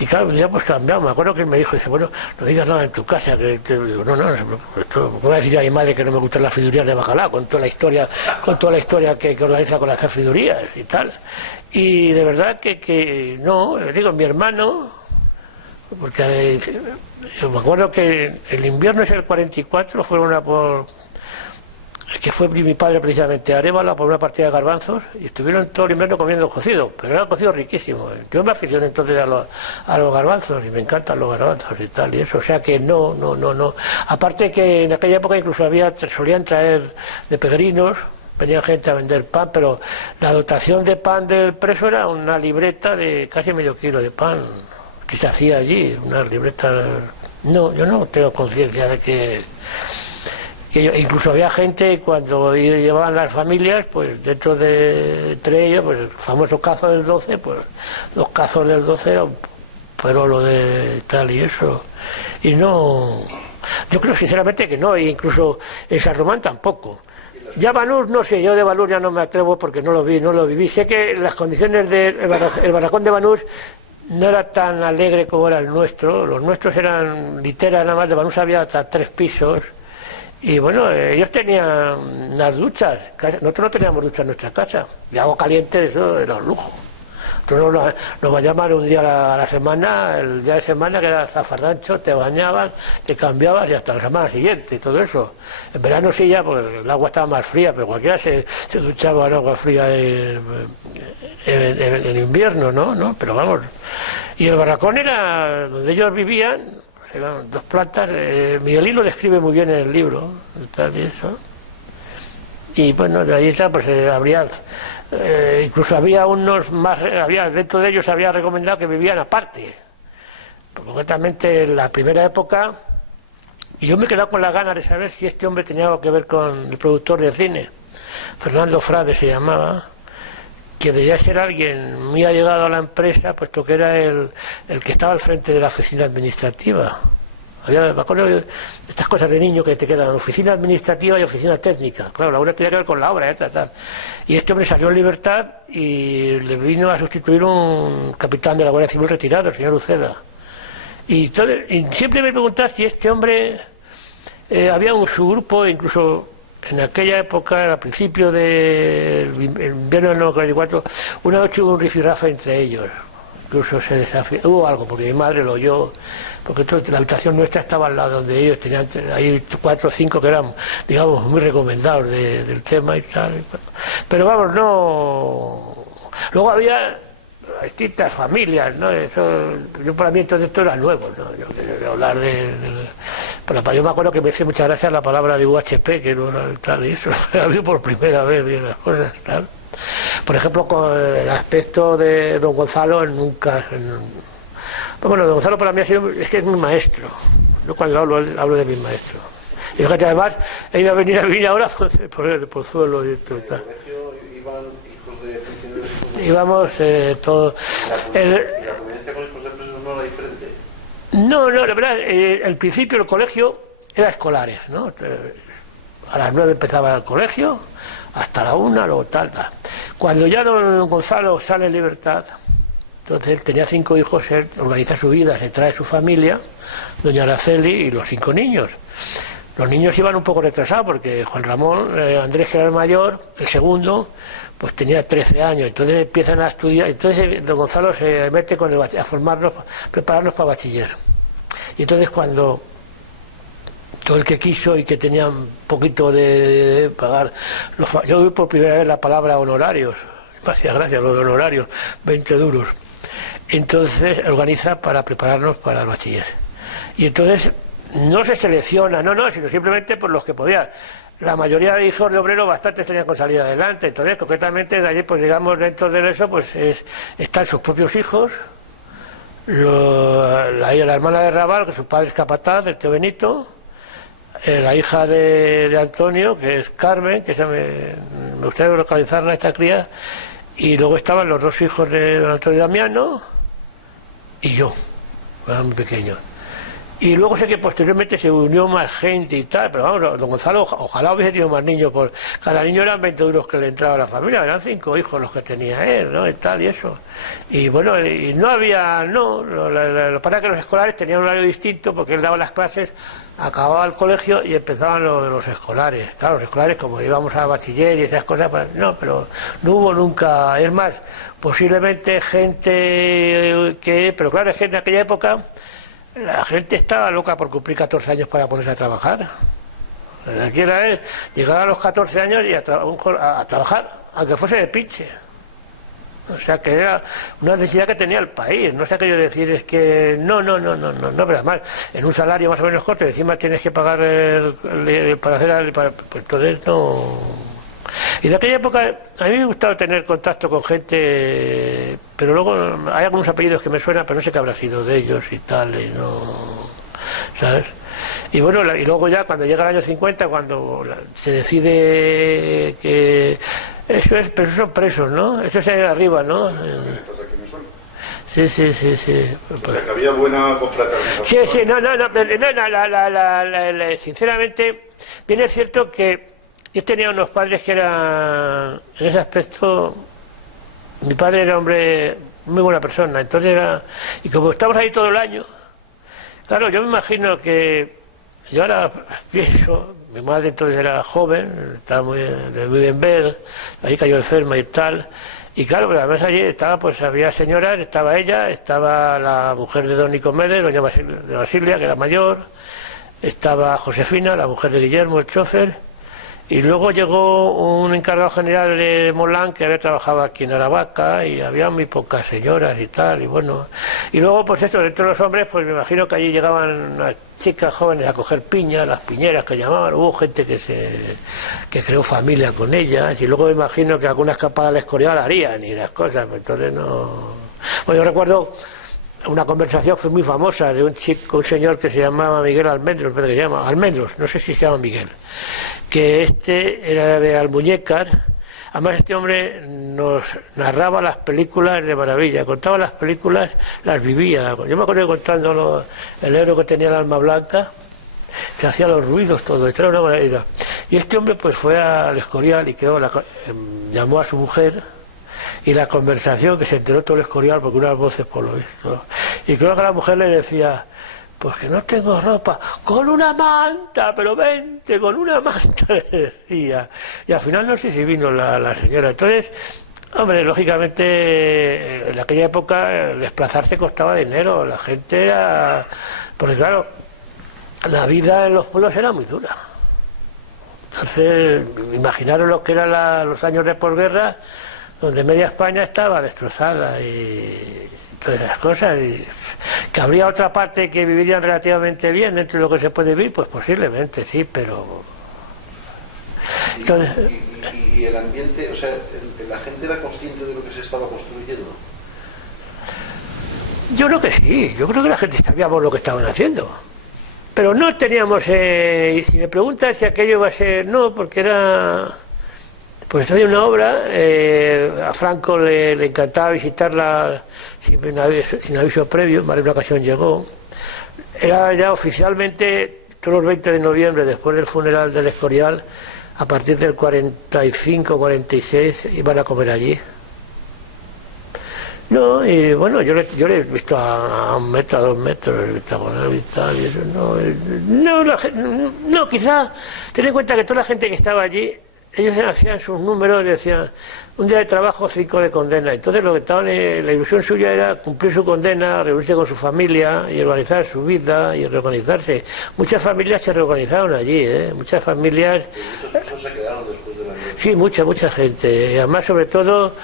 Y claro, ya pues cambiamos. Me acuerdo que él me dijo, dice, bueno, no digas nada en tu casa. Que digo, no se preocupe. Esto, voy a decir a mi madre que no me gustan las fridurías de bacalao, con toda la historia que organiza con las fridurías y tal. Y de verdad que no, le digo, mi hermano, porque yo me acuerdo que el invierno es el 44, fueron a por... que fue mi padre precisamente a Arévalo por una partida de garbanzos y estuvieron todo el invierno comiendo cocido, pero era cocido riquísimo. Yo me aficioné entonces a los garbanzos y me encantan los garbanzos y tal y eso, o sea que no. Aparte que en aquella época incluso solían traer de peregrinos, venía gente a vender pan, pero la dotación de pan del preso era una libreta de casi medio kilo de pan que se hacía allí, una libreta. No, yo no tengo conciencia de que incluso había gente cuando llevaban las familias, pues dentro de entre ellos, pues el famoso cazo del 12, pues los cazos del 12 eran pero lo de tal y eso. Y no, yo creo sinceramente que no, e incluso en San Román tampoco. Ya Banús, no sé, yo de Banús ya no me atrevo porque no lo viví. Sé que las condiciones del barracón de Banús no era tan alegre como era el nuestro. Los nuestros eran literas, nada más de Banús había hasta 3 pisos. Y bueno, ellos tenían unas duchas, nosotros no teníamos duchas en nuestra casa, y agua caliente, eso era un lujo. Nosotros nos bañaban un día a la semana, el día de semana que era zafarrancho, te bañaban, te cambiabas y hasta la semana siguiente y todo eso. En verano sí ya, porque el agua estaba más fría, pero cualquiera se duchaba en agua fría en invierno, ¿no? Pero vamos, y el barracón era donde ellos vivían. Eran 2 plantas, Miguelín lo describe muy bien en el libro, tal y eso. Y bueno, de ahí está, pues habría, incluso había unos más, dentro de ellos había recomendado que vivían aparte. Concretamente en la primera época, y yo me he quedado con la gana de saber si este hombre tenía algo que ver con el productor de cine, Fernando Frade se llamaba, que debía ser alguien muy allegado a la empresa, puesto que era el que estaba al frente de la oficina administrativa. Me acuerdo de estas cosas de niño que te quedan, oficina administrativa y oficina técnica. Claro, la una tenía que ver con la obra, tal. Y este hombre salió en libertad y le vino a sustituir un capitán de la Guardia Civil retirado, el señor Uceda. Y siempre me preguntaba si este hombre, había un subgrupo, incluso en aquella época, al principio del invierno del 94, una noche hubo un rifirrafe entre ellos. Incluso se desafió, hubo algo, porque mi madre lo oyó, porque la habitación nuestra estaba al lado donde ellos tenían, ahí 4 o 5 que eran, digamos, muy recomendados del tema y tal. Pero vamos, no. Luego había distintas familias, ¿no? Eso, yo para mí entonces esto era nuevo, ¿no? Yo hablar pero yo me acuerdo que me hice muchas gracias la palabra de UHP, que era tal, y eso la vi por primera vez, y las cosas, tal. Por ejemplo, con el aspecto de don Gonzalo, nunca. Bueno, don Gonzalo para mí es que es mi maestro. Yo cuando hablo de mi maestro. Y fíjate, además, he ido a venir a vivir ahora por Pozuelo y todo. ¿En el colegio iban hijos de funcionarios? Íbamos todos. ¿Y la convivencia con hijos de presos no era diferente? No, la verdad, al principio el colegio era escolares, ¿no? A las 9 empezaba el colegio, hasta la 1, luego tal. Cuando ya don Gonzalo sale en libertad, entonces él tenía 5 hijos, él organiza su vida, se trae su familia, doña Araceli y los 5 niños. Los niños iban un poco retrasados porque Juan Ramón, Andrés, que era el mayor, el segundo, pues tenía 13 años, entonces empiezan a estudiar, entonces don Gonzalo se mete con a formarnos, prepararnos para bachiller. Y entonces cuando todo el que quiso y que tenía un poquito de pagar, yo oí por primera vez la palabra honorarios, me hacía gracia lo de honorarios, 20 duros. Entonces organiza para prepararnos para el bachiller. Y entonces no se selecciona, sino simplemente por los que podían. La mayoría de hijos de obreros bastantes tenían con salida adelante, entonces concretamente de allí, pues digamos, dentro de eso, pues están sus propios hijos, la hermana de Raval, que su padre es capataz, del tío Benito, la hija de Antonio, que es Carmen, que me gustaría localizarla a esta cría, y luego estaban los 2 hijos de don Antonio Damiano y yo, era muy pequeño. Y luego sé que posteriormente se unió más gente y tal, pero vamos, don Gonzalo ojalá hubiese tenido más niños, por cada niño eran 20 euros que le entraba a la familia, eran 5 hijos los que tenía él, ¿no? Y tal, y eso. Y bueno, y no había, lo para que los escolares tenían un horario distinto, porque él daba las clases, acababa el colegio y empezaban lo de los escolares. Claro, los escolares, como íbamos a bachiller y esas cosas, pues, no, pero no hubo nunca, es más, posiblemente gente pero claro, es que en aquella época la gente estaba loca por cumplir 14 años para ponerse a trabajar. Aquí era llegar a los 14 años y a trabajar, aunque fuese de pinche. O sea, que era una necesidad que tenía el país. No sé qué yo decir, es que no, pero además, en un salario más o menos corto, encima tienes que pagar para hacer pues entonces no. Y de aquella época a mí me gustaba tener contacto con gente, pero luego hay algunos apellidos que me suenan, pero no sé qué habrá sido de ellos y tal, y no, ¿sabes? Y bueno, y luego ya cuando llega el año 50, cuando se decide que eso es, pero son presos, ¿no? Eso es ahí arriba, ¿no? Sí. O sea, que había buena confraternización. Sí, no, sinceramente, bien es cierto que yo tenía unos padres que eran, en ese aspecto, mi padre era hombre, muy buena persona, entonces y como estamos ahí todo el año, claro, yo me imagino que, yo ahora pienso, mi madre entonces era joven, estaba muy bien ver, ahí cayó enferma y tal, y claro, pero además allí estaba, pues había señoras, estaba ella, estaba la mujer de don Nicomedes, doña Basilia, que era mayor, estaba Josefina, la mujer de Guillermo, el chofer. Y luego llegó un encargado general de Molán que había trabajado aquí en Aravaca y había muy pocas señoras y tal, y bueno. Y luego, pues eso, dentro de los hombres, pues me imagino que allí llegaban las chicas jóvenes a coger piñas, las piñeras que llamaban, hubo gente que creó familia con ellas, y luego me imagino que alguna escapada al Escorial harían y las cosas, pues entonces no. Bueno, yo recuerdo una conversación fue muy famosa de un señor que se llamaba Miguel Almendros, que se llama Almendros, no sé si se llama Miguel, que era de Almuñécar, Además, este hombre nos narraba las películas de maravilla, contaba las películas, las vivía. Yo me acuerdo contando el negro que tenía el alma blanca, que hacía los ruidos, todo, era una maravilla. Y este hombre pues fue al Escorial y llamó a su mujer, y la conversación, que se enteró todo el Escorial, porque unas voces por lo visto. Y creo que la mujer le decía, pues que no tengo ropa, con una manta, pero vente, con una manta, le decía. Y al final no sé si vino la señora. Entonces, hombre, lógicamente, en aquella época desplazarse costaba dinero, la gente era... Porque claro, la vida en los pueblos era muy dura. Entonces, imaginaros lo que eran los años de posguerra, donde media España estaba destrozada y todas esas cosas, y que habría otra parte que vivirían relativamente bien dentro de lo que se puede vivir, pues posiblemente sí, pero... Entonces... ¿Y el ambiente, o sea, la gente era consciente de lo que se estaba construyendo? Yo creo que sí, yo creo que la gente sabíamos lo que estaban haciendo, pero no teníamos, y si me preguntas si aquello va a ser, no, porque era... Pues había una obra, a Franco le encantaba visitarla sin aviso previo, más de una ocasión llegó. Era ya oficialmente todos los 20 de noviembre, después del funeral del Escorial, a partir del 45, 46, iban a comer allí. No, y bueno, yo le he visto a 1 metro, a 2 metros, he visto con él y tal, y eso no, quizá, ten en cuenta que toda la gente que estaba allí, ellos hacían sus números y decían, un día de trabajo, 5 de condena. Entonces lo que estaban, la ilusión suya era cumplir su condena, reunirse con su familia y organizar su vida y reorganizarse. Muchas familias se reorganizaron allí, muchas familias... ¿Muchos se quedaron después de la guerra? Sí, mucha gente. Y además, sobre todo,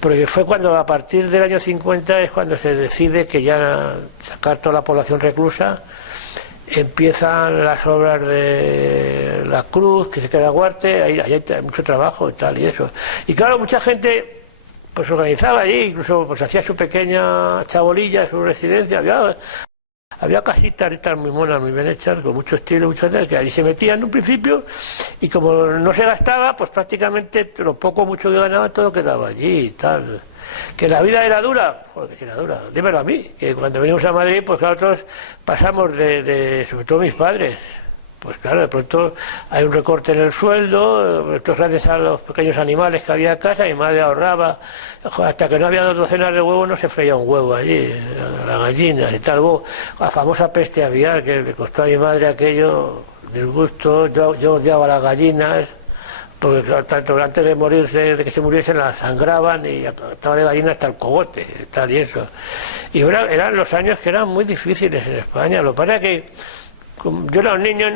porque fue cuando a partir del año 50 es cuando se decide que ya sacar toda la población reclusa. Empiezan las obras de la Cruz, que se queda Guarte, ahí hay mucho trabajo y tal y eso. Y claro, mucha gente pues organizaba allí, incluso pues hacía su pequeña chabolilla, su residencia, había casitas y tal muy monas, muy bien hechas, con mucho estilo, muchas veces, que allí se metían en un principio, y como no se gastaba, pues prácticamente lo poco mucho que ganaban todo quedaba allí y tal. Que la vida era dura, porque si era dura, dímelo a mí, que cuando venimos a Madrid, pues claro, nosotros pasamos sobre todo mis padres, pues claro, de pronto hay un recorte en el sueldo, esto es gracias a los pequeños animales que había en casa, mi madre ahorraba, hasta que no había 2 docenas de huevos no se freía un huevo allí, las gallinas y tal, la famosa peste aviar que le costó a mi madre aquello, disgusto, yo odiaba las gallinas, porque tanto antes de morirse, de que se muriesen, las sangraban y estaba de gallina hasta el cogote, tal y eso. Y eran los años que eran muy difíciles en España. Lo que pasa es que yo era un niño,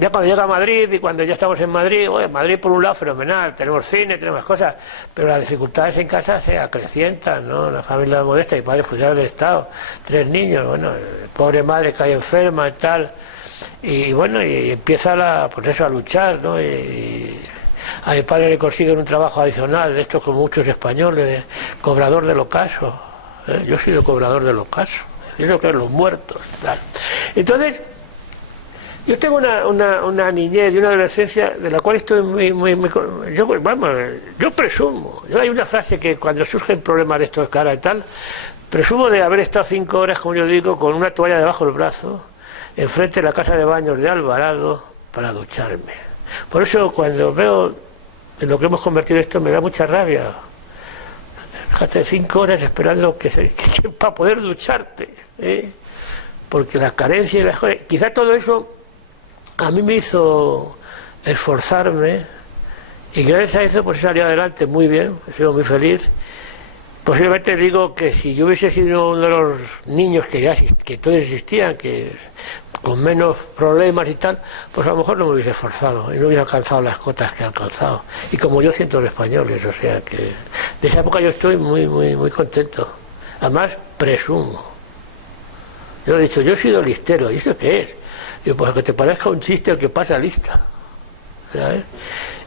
ya cuando llega a Madrid y cuando ya estamos en Madrid, Madrid por un lado fenomenal, tenemos cine, tenemos cosas, pero las dificultades en casa se acrecientan, ¿no? La familia modesta, mi padre funcionario del Estado, 3 niños, bueno, pobre madre cae enferma y tal. Y bueno, y empieza a luchar, ¿no? Y a mi padre le consiguen un trabajo adicional, de estos como muchos españoles, de cobrador del ocaso. Yo he sido cobrador del ocaso, eso que es los muertos, tal. Entonces, yo tengo una niñez y una adolescencia de la cual estoy yo presumo. Hay una frase que cuando surgen problemas de estos cara y tal, presumo de haber estado 5 horas, como yo digo, con una toalla debajo del brazo, enfrente de la casa de baños de Alvarado para ducharme. Por eso cuando veo en lo que hemos convertido esto me da mucha rabia. Fíjate, 5 horas esperando que para poder ducharte, porque la carencia y las cosas, quizá todo eso a mí me hizo esforzarme y gracias a eso pues he salido adelante muy bien, he sido muy feliz. Posiblemente digo que si yo hubiese sido uno de los niños que todos existían, que con menos problemas y tal, pues a lo mejor no me hubiese esforzado y no hubiese alcanzado las cotas que he alcanzado. Y como yo, cientos de españoles, o sea que de esa época yo estoy muy contento. Además, presumo. Yo he dicho, yo he sido listero, ¿y eso qué es? Digo, pues que te parezca un chiste el que pasa lista, ¿sabes?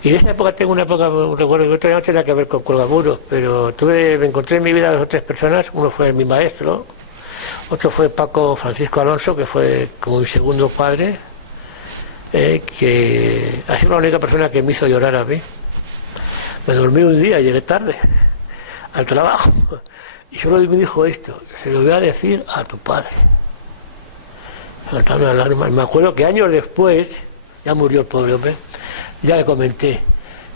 Y de esa época tengo un recuerdo que otra no tenía que ver con colgamuros, pero me encontré en mi vida 2 o 3 personas, uno fue mi maestro, otro fue Paco Francisco Alonso, que fue como mi segundo padre, que ha sido la única persona que me hizo llorar a mí, Me dormí un día, llegué tarde al trabajo y solo me dijo esto: se lo voy a decir a tu padre. Saltaron las alarmas. Me acuerdo que años después, ya murió el pobre hombre, ya le comenté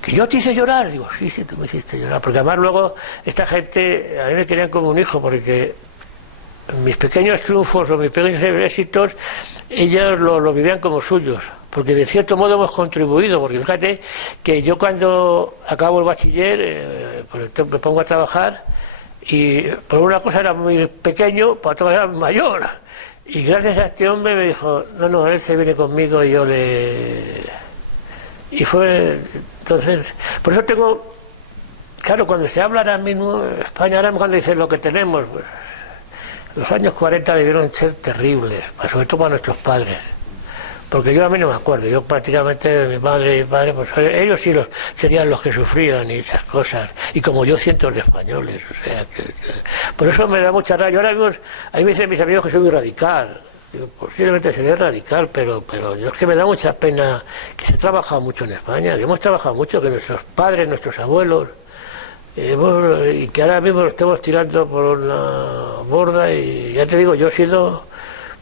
que yo te hice llorar. Digo, sí, tú me hiciste llorar, porque además luego esta gente a mí me querían como un hijo, porque mis pequeños triunfos o mis pequeños éxitos ellos lo vivían como suyos, porque de cierto modo hemos contribuido, porque fíjate que yo cuando acabo el bachiller pues me pongo a trabajar y por una cosa era muy pequeño, por otra era mayor, y gracias a este hombre me dijo, no, él se viene conmigo y yo le... Y fue... Entonces, por eso tengo... Claro, cuando se habla ahora mismo, España ahora cuando dicen lo que tenemos, pues los años 40 debieron ser terribles, sobre todo para nuestros padres, porque yo a mí no me acuerdo, yo prácticamente, mi madre y mi padre, pues ellos sí serían los que sufrían y esas cosas, y como yo cientos de españoles, o sea, por eso me da mucha rabia. Ahora mismo, ahí me dicen mis amigos que soy muy radical, digo, posiblemente seré radical, pero yo es que me da mucha pena que se ha trabajado mucho en España, que hemos trabajado mucho, que nuestros padres, nuestros abuelos, y que ahora mismo lo estamos tirando por una borda. Y ya te digo, yo he sido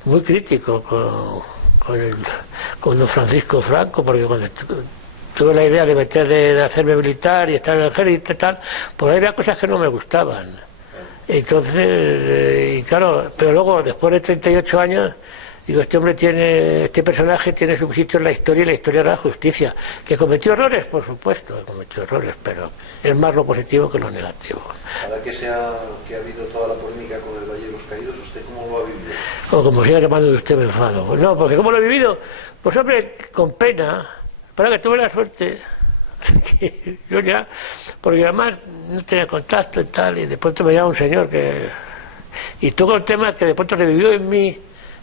muy crítico con don Francisco Franco, porque cuando tuve la idea de hacerme militar y estar en el ejército y tal, pues había cosas que no me gustaban. Entonces, y claro, pero luego después de 38 años digo, este personaje tiene su sitio en la historia, y la historia de la justicia. ¿Que cometió errores? Por supuesto, cometió errores, pero es más lo positivo que lo negativo. Ahora que ha habido toda la polémica con el Valle de los Caídos, ¿usted cómo lo ha vivido? O como siga llamando usted, me enfado. Pues no, porque ¿cómo lo he vivido? Pues hombre, con pena, para que tuve la suerte que yo ya, porque además no tenía contacto y tal, y de pronto me llama un señor y todo el tema que de pronto revivió en mí.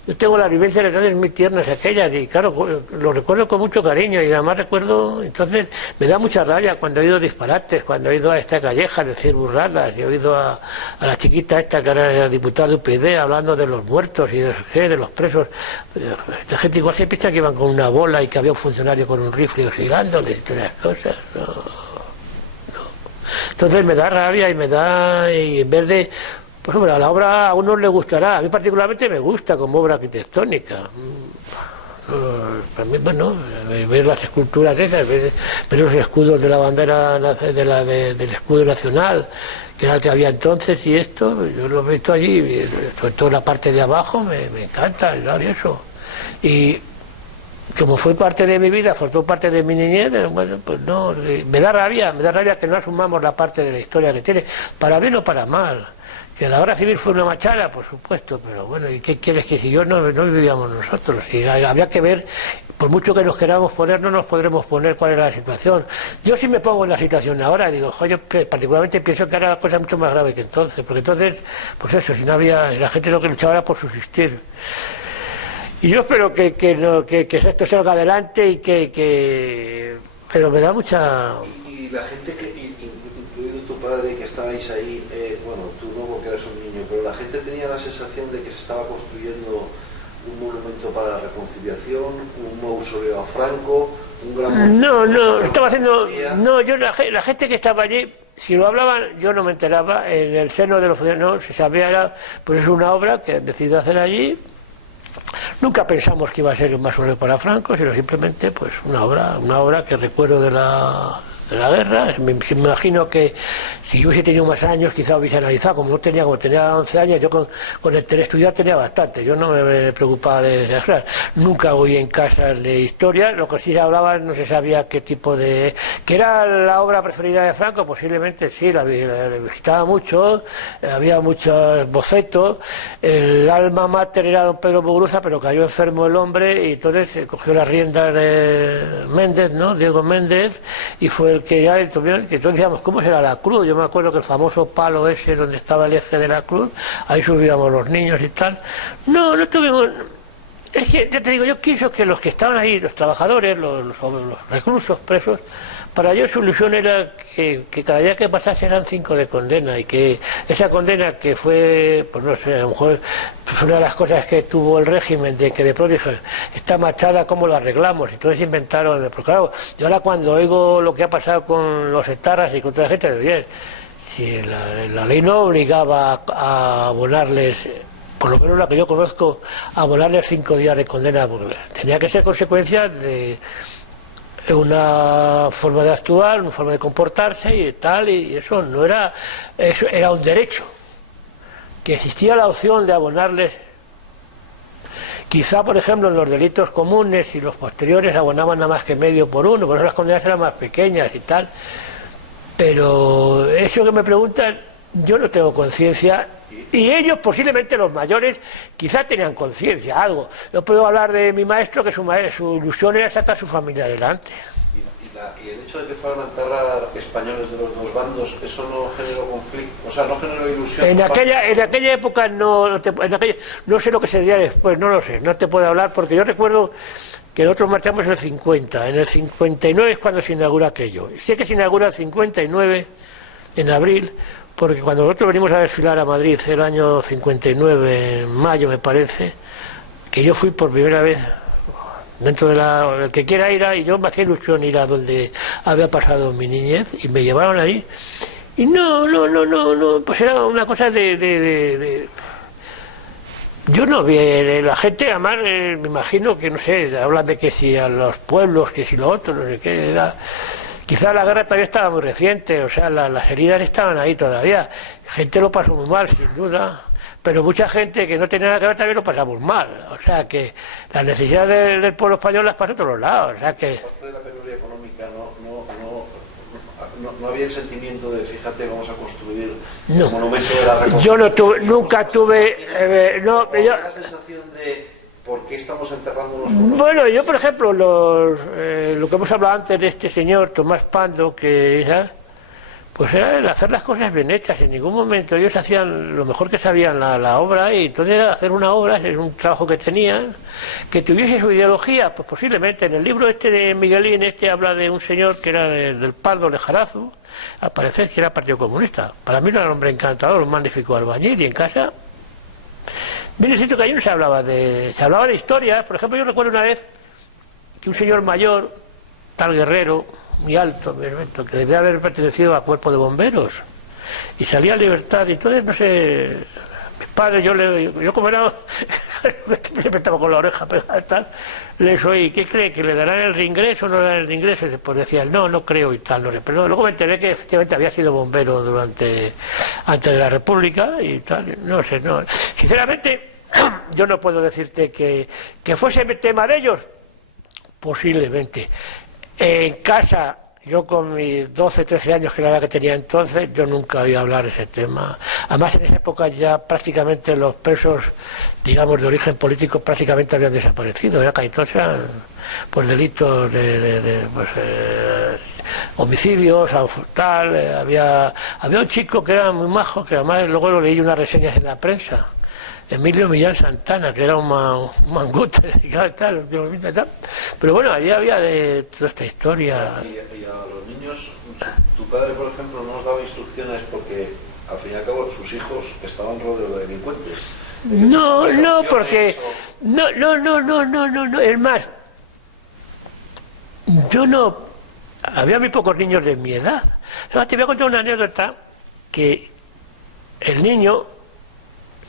Yo tengo la vivencia de edades muy tiernas aquellas, y claro, lo recuerdo con mucho cariño, y además recuerdo, entonces me da mucha rabia cuando he oído disparates, cuando he ido a esta calleja decir burradas, y he oído a la chiquita esta que era diputada de UPyD hablando de los muertos y de los presos. Esta gente igual se piensa que iban con una bola y que había un funcionario con un rifle vigilándoles y todas las cosas. No. Entonces me da rabia y en vez de... Pues hombre, a la obra a unos les gustará, a mí particularmente me gusta como obra arquitectónica. Para mí, bueno, ver las esculturas esas, ver los escudos de la bandera, del escudo nacional, que era el que había entonces, y esto, yo lo he visto allí, sobre todo la parte de abajo, me encanta, y eso. Y como fue parte de mi vida, formó parte de mi niñez, bueno, pues no, me da rabia que no asumamos la parte de la historia que tiene, para bien o para mal. Que la guerra civil fue una machada, por supuesto, pero bueno, ¿y qué quieres? Que si yo no vivíamos nosotros, y habría que ver, por mucho que nos queramos poner, no nos podremos poner cuál era la situación. Yo sí me pongo en la situación ahora, digo, yo particularmente pienso que ahora la cosa es mucho más grave que entonces, porque entonces, pues eso, si no había, la gente lo que luchaba era por subsistir. Y yo espero que esto salga adelante y pero me da mucha... Y la gente incluido tu padre, que estabais ahí, bueno, tú no porque eras un niño, pero la gente tenía la sensación de que se estaba construyendo un monumento para la reconciliación, un mausoleo a Franco, un gran... No, estaba haciendo... No, yo la gente que estaba allí, si lo hablaban, yo no me enteraba, en el seno de los... No, se sabía, era, pues es una obra que han decidido hacer allí. Nunca pensamos que iba a ser un mausoleo para Franco, sino simplemente pues una obra que recuerdo de la guerra. Me imagino que si yo hubiese tenido más años quizá hubiese analizado, como tenía 11 años, yo con el estudiar tenía bastante, yo no me preocupaba de esas. Nunca oí en casa de historia, lo que sí se hablaba, no se sabía qué tipo de... que era la obra preferida de Franco, posiblemente sí, la visitaba mucho, había muchos bocetos, el alma mater era don Pedro Muguruza, pero cayó enfermo el hombre y entonces cogió las riendas de Méndez, ¿no? Diego Méndez, y fue el que ya tuvieron, que entonces decíamos, ¿cómo será la cruz? Yo me acuerdo que el famoso palo ese donde estaba el eje de la cruz, ahí subíamos los niños y tal. No tuvimos... Es que, ya te digo, yo pienso que los que estaban ahí, los trabajadores, los reclusos, presos, para ellos su ilusión era que cada día que pasase eran 5 de condena, y que esa condena que fue, pues no sé, a lo mejor pues una de las cosas que tuvo el régimen, de que de pronto dijo, esta machada, ¿cómo la arreglamos? Y entonces inventaron, porque claro, yo ahora cuando oigo lo que ha pasado con los etarras y con toda la gente, digo, bien, si la ley no obligaba a abonarles, por lo menos la que yo conozco, a abonarles 5 días de condena, porque tenía que ser consecuencia de una forma de actuar, una forma de comportarse y tal, y eso no era, eso era un derecho, que existía la opción de abonarles. Quizá, por ejemplo, en los delitos comunes y los posteriores abonaban nada más que medio por uno, por eso las condenas eran más pequeñas y tal, pero eso que me preguntan, yo no tengo conciencia, y ellos, posiblemente los mayores, quizá tenían conciencia, algo. Yo puedo hablar de mi maestro, que su ilusión era sacar a su familia adelante. Y el hecho de que fueran a enterrar españoles de los dos bandos, ¿eso no generó conflicto? O sea, ¿no generó ilusión? En aquella época no sé lo que se diría después, no lo sé, no te puedo hablar, porque yo recuerdo que nosotros marchamos en el 50, en el 59 es cuando se inaugura aquello. Sé que se inaugura el 59, en abril, porque cuando nosotros venimos a desfilar a Madrid el año 59, en mayo me parece, que yo fui por primera vez, dentro de el que quiera ir, y yo me hacía ilusión ir a donde había pasado mi niñez, y me llevaron ahí, y no, pues era una cosa yo no vi, la gente, además, me imagino que, no sé, hablan de que si a los pueblos, que si lo otro, no sé qué, era... Quizá la guerra todavía estaba muy reciente, o sea, las heridas estaban ahí todavía. Gente lo pasó muy mal, sin duda, pero mucha gente que no tenía nada que ver también lo pasamos mal. O sea, que las necesidades del pueblo español las pasó a todos los lados. O sea, que... Aparte de la penuria económica, no había el sentimiento de, fíjate, vamos a construir el monumento de la reconstrucción. Yo no tuve, nunca tuve... la sensación de... ¿Por qué estamos enterrándonos con los... Bueno, yo, por ejemplo, lo que hemos hablado antes de este señor, Tomás Pando, que pues era el hacer las cosas bien hechas. En ningún momento ellos hacían lo mejor que sabían la obra, y entonces era hacer una obra, es un trabajo que tenían, que tuviese su ideología, pues posiblemente. En el libro este de Miguelín, habla de un señor que era del Pardo Lejarazu, al parecer que era Partido Comunista. Para mí era un hombre encantador, un magnífico albañil, y en casa... Bien, es cierto que ahí no se hablaba de historia. Por ejemplo, yo recuerdo una vez que un señor mayor, tal Guerrero, muy alto, que debía haber pertenecido al cuerpo de bomberos, y salía a libertad, y entonces, no sé, mis padres, yo como era, siempre estaba con la oreja pegada, tal, les oí, ¿qué cree? ¿Que le darán el reingreso o no le darán el reingreso? Y después decía, no creo y tal, no sé. Pero luego me enteré que efectivamente había sido bombero antes de la República y tal, no sé, no. Sinceramente, yo no puedo decirte que fuese tema de ellos, posiblemente. En casa, yo con mis 12, 13 años, que era la edad que tenía entonces, yo nunca oí hablar de ese tema. Además, en esa época ya prácticamente los presos, digamos, de origen político prácticamente habían desaparecido. Era casi todos eran pues delitos homicidios, tal. Había un chico que era muy majo, que además luego lo leí unas reseñas en la prensa, Emilio Millán Santana, que era un mangute y tal, pero bueno, allí había de toda esta historia. Y a los niños, tu padre, por ejemplo, no os daba instrucciones porque al fin y al cabo sus hijos estaban rodeados de delincuentes. No, porque no, es más, yo no, había muy pocos niños de mi edad. O sea, te voy a contar una anécdota, que el niño,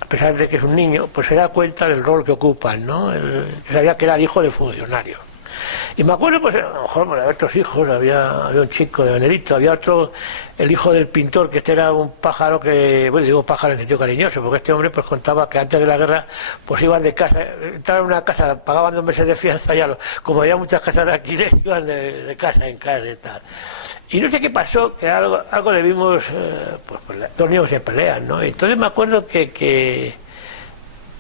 a pesar de que es un niño, pues se da cuenta del rol que ocupan, ¿no? Yo sabía que era el hijo del funcionario. Y me acuerdo, pues a lo mejor había otros hijos, había un chico de Benedicto, había otro, el hijo del pintor, que era un pájaro que, bueno, digo pájaro en sentido cariñoso, porque este hombre pues contaba que antes de la guerra pues iban de casa, entraban en una casa, pagaban 2 meses de fianza, ya como había muchas casas de alquiler, iban de casa en casa y tal. Y no sé qué pasó, que algo le vimos, pues 2 niños se pelean, ¿no? Entonces me acuerdo que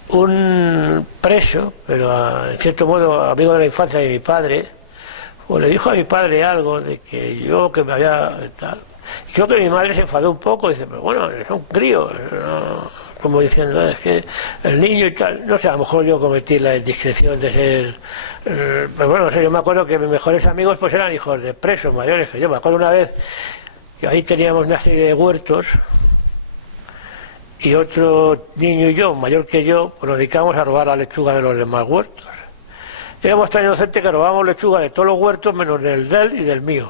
un preso, pero en cierto modo amigo de la infancia de mi padre, pues le dijo a mi padre algo de que yo que me había tal. Y creo que mi madre se enfadó un poco, dice, pero bueno, es un crío, ¿no? como diciendo, es que el niño y tal, no sé, a lo mejor yo cometí la indiscreción de ser, pero bueno, no sé, yo me acuerdo que mis mejores amigos pues eran hijos de presos mayores que yo. Me acuerdo una vez que ahí teníamos una serie de huertos y otro niño y yo, mayor que yo, pues nos dedicábamos a robar la lechuga de los demás huertos. Éramos tan inocentes que robábamos lechuga de todos los huertos menos del de él y del mío.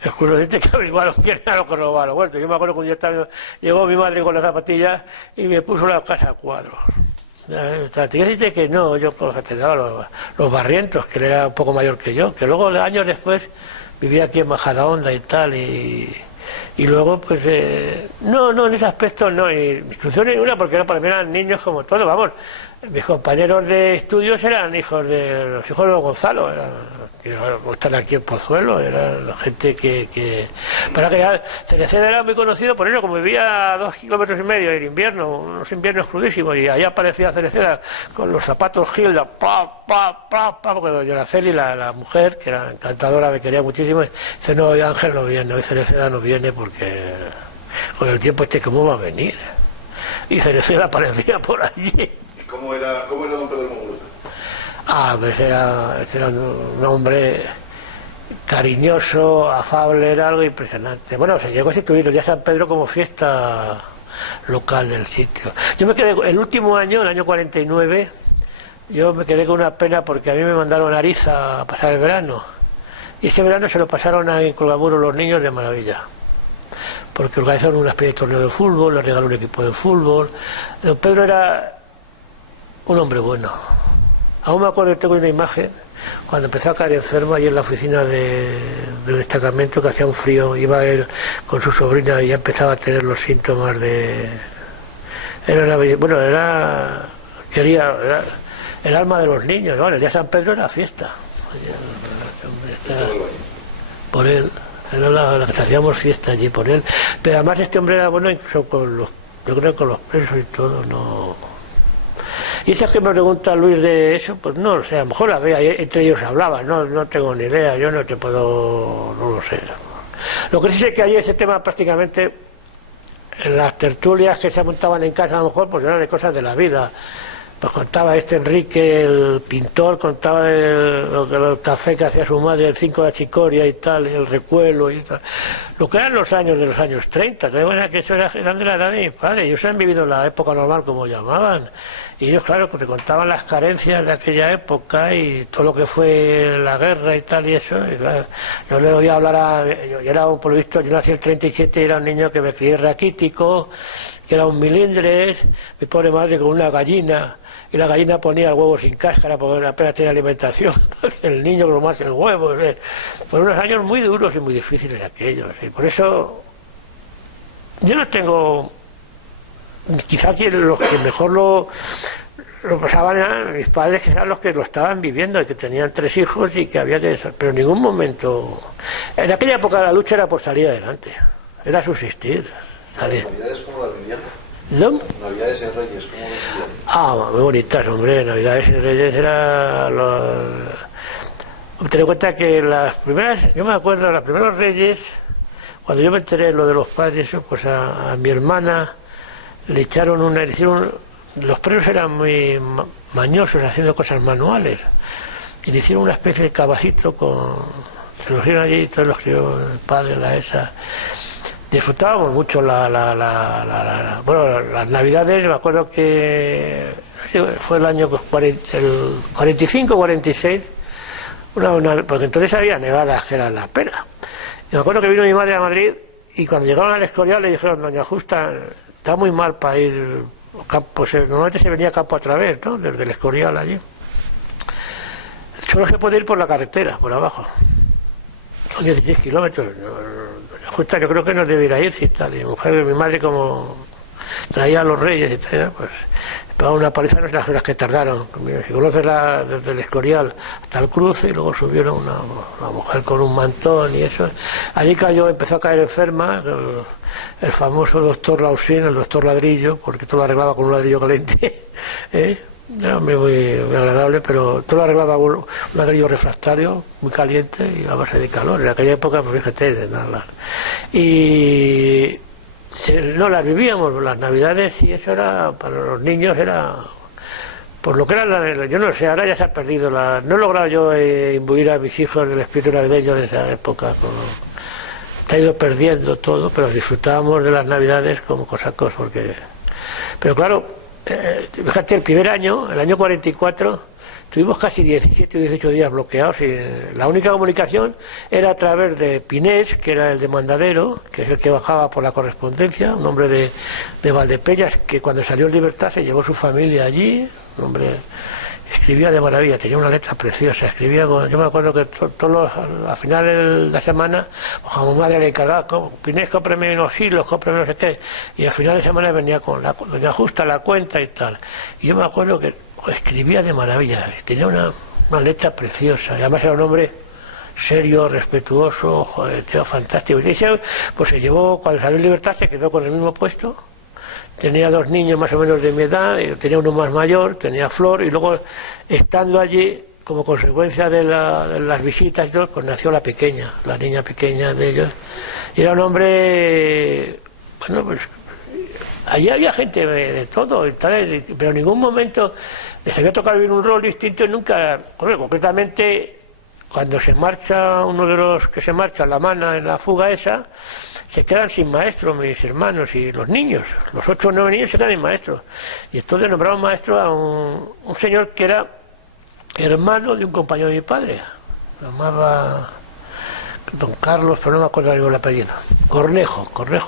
Es curioso que averiguaron quién era lo que robaba los huertos. Yo me acuerdo que un día llegó mi madre con las zapatillas y me puso la casa a cuadros. Te dice que no, yo tenía los barrientos, que él era un poco mayor que yo, que luego años después vivía aquí en Majadahonda y tal, y luego pues no, en ese aspecto no, y instrucción ninguna, porque para mí eran niños como todos, vamos. Mis compañeros de estudios eran los hijos de los Gonzalo, que están aquí en Pozuelo, era la gente que para que ya Cereceda era muy conocido por eso, como vivía a 2,5 kilómetros en invierno, unos inviernos crudísimos, y ahí aparecía Cereceda con los zapatos Gilda, porque Yoraceli, la mujer, que era encantadora, me quería muchísimo, y dice, no, hoy Ángel no viene, hoy Cereceda no viene porque con el tiempo ¿cómo va a venir? Y Cereceda aparecía por allí. ¿Cómo era don Pedro Muguruza? Pues era un hombre cariñoso, afable, era algo impresionante. Bueno, se llegó a instituir el día San Pedro como fiesta local del sitio. Yo me quedé, el último año, el año 49, yo me quedé con una pena porque a mí me mandaron a Ariza a pasar el verano. Y ese verano se lo pasaron en Colgamuro los niños de maravilla. Porque organizaron una especie de torneo de fútbol, le regaló un equipo de fútbol. Don Pedro era un hombre bueno. Aún me acuerdo, tengo una imagen, cuando empezó a caer enfermo allí en la oficina del destacamento, que hacía un frío, iba él con su sobrina y ya empezaba a tener los síntomas de... Era el alma de los niños, ¿no? El día San Pedro era fiesta. Por él, era la que hacíamos fiesta allí por él. Pero además este hombre era bueno incluso yo creo que con los presos y todo, no... Y esas que me pregunta Luis de eso, pues no, o sea, a lo mejor entre ellos hablaban, no tengo ni idea, yo no lo sé. Lo que sí sé que ahí ese tema prácticamente, en las tertulias que se montaban en casa a lo mejor, pues eran de cosas de la vida. Pues contaba Enrique, el pintor, contaba el café que hacía su madre, el 5 de Chicoria y tal, el recuelo y tal. Lo que eran los años de los años 30, que eso eran de la edad de mi padre, ellos han vivido la época normal como llamaban. Y ellos, claro, pues te contaban las carencias de aquella época y todo lo que fue la guerra y tal y eso. Y claro, yo le oía hablar yo era por lo visto, yo nací en el 37 y era un niño que me crié raquítico, que era un milindres, mi pobre madre con una gallina, y la gallina ponía el huevo sin cáscara porque apenas tenía alimentación, porque el niño cromase el huevo. Fueron unos años muy duros y muy difíciles aquellos, y por eso yo no tengo, quizá que los que mejor lo pasaban eran mis padres, que eran los que lo estaban viviendo y que tenían 3 hijos y que había que... Pero en ningún momento, en aquella época la lucha era por salir adelante, era subsistir. ¿Las Navidades cómo las vivían? ¿No? Navidades y Reyes, ¿cómo las vivían? Muy bonitas, hombre. Navidades y Reyes era... Ten en cuenta que las primeras... Yo me acuerdo, los primeros Reyes, cuando yo me enteré de lo de los padres, pues a mi hermana le hicieron los presos eran muy mañosos haciendo cosas manuales. Y le hicieron una especie de cabacito se lo hicieron allí, todos los crió el padre, esa... Disfrutábamos mucho bueno, las Navidades. Me acuerdo que fue el año 45-46, porque entonces había nevadas que eran la pena. Y me acuerdo que vino mi madre a Madrid y cuando llegaron al Escorial le dijeron, doña Justa, está muy mal para ir campo, normalmente se venía campo a través, ¿no? Desde el Escorial allí. Solo se puede ir por la carretera, por abajo. Son 16 kilómetros. Justa, yo creo que no debiera ir, si tal. Y mi madre, como traía a los Reyes y tal, pues pegaba una paliza, no sé las horas que tardaron. Si conoces desde el Escorial hasta el cruce, y luego subieron una mujer con un mantón y eso. Allí empezó a caer enferma, el famoso doctor Lausín, el doctor Ladrillo, porque todo lo arreglaba con un ladrillo caliente. Era muy agradable, pero todo lo arreglaba con un ladrillo refractario, muy caliente y a base de calor. En aquella época, pues fíjate, de nada. Y no las vivíamos, las navidades, y eso era, para los niños era, por lo que era, yo no sé, ahora ya se ha perdido, no he logrado yo imbuir a mis hijos del espíritu navideño de esa época, está ido perdiendo todo, pero disfrutábamos de las navidades como cosacos, pero claro, fíjate, el primer año, el año 44, tuvimos casi 17 o 18 días bloqueados y la única comunicación era a través de Pinés, que era el demandadero, que es el que bajaba por la correspondencia, un hombre de Valdepeñas, que cuando salió en libertad se llevó su familia allí, un hombre escribía de maravilla, tenía una letra preciosa, escribía, yo me acuerdo que al final de la semana, a mi madre le encargaba, Pinés, cómprame unos hilos, cómprame no sé qué, y al final de semana venía venía justa la cuenta y tal, y yo me acuerdo que escribía de maravilla, tenía una letra preciosa, y además era un hombre serio, respetuoso, joder, tío, fantástico. Y pues se llevó, cuando salió en libertad se quedó con el mismo puesto, tenía 2 niños más o menos de mi edad, tenía uno más mayor, tenía Flor, y luego estando allí, como consecuencia de las visitas y todo, pues nació la pequeña, la niña pequeña de ellos, y era un hombre, bueno, pues allí había gente de todo, pero en ningún momento les había tocado vivir un rol distinto y nunca, concretamente, cuando se marcha uno de los que se marcha, la mana en la fuga esa, se quedan sin maestro mis hermanos y los niños, los 8 o 9 niños se quedan sin maestro. Y entonces nombraron maestro a un señor que era hermano de un compañero de mi padre, se llamaba don Carlos, pero no me acuerdo el apellido, Cornejo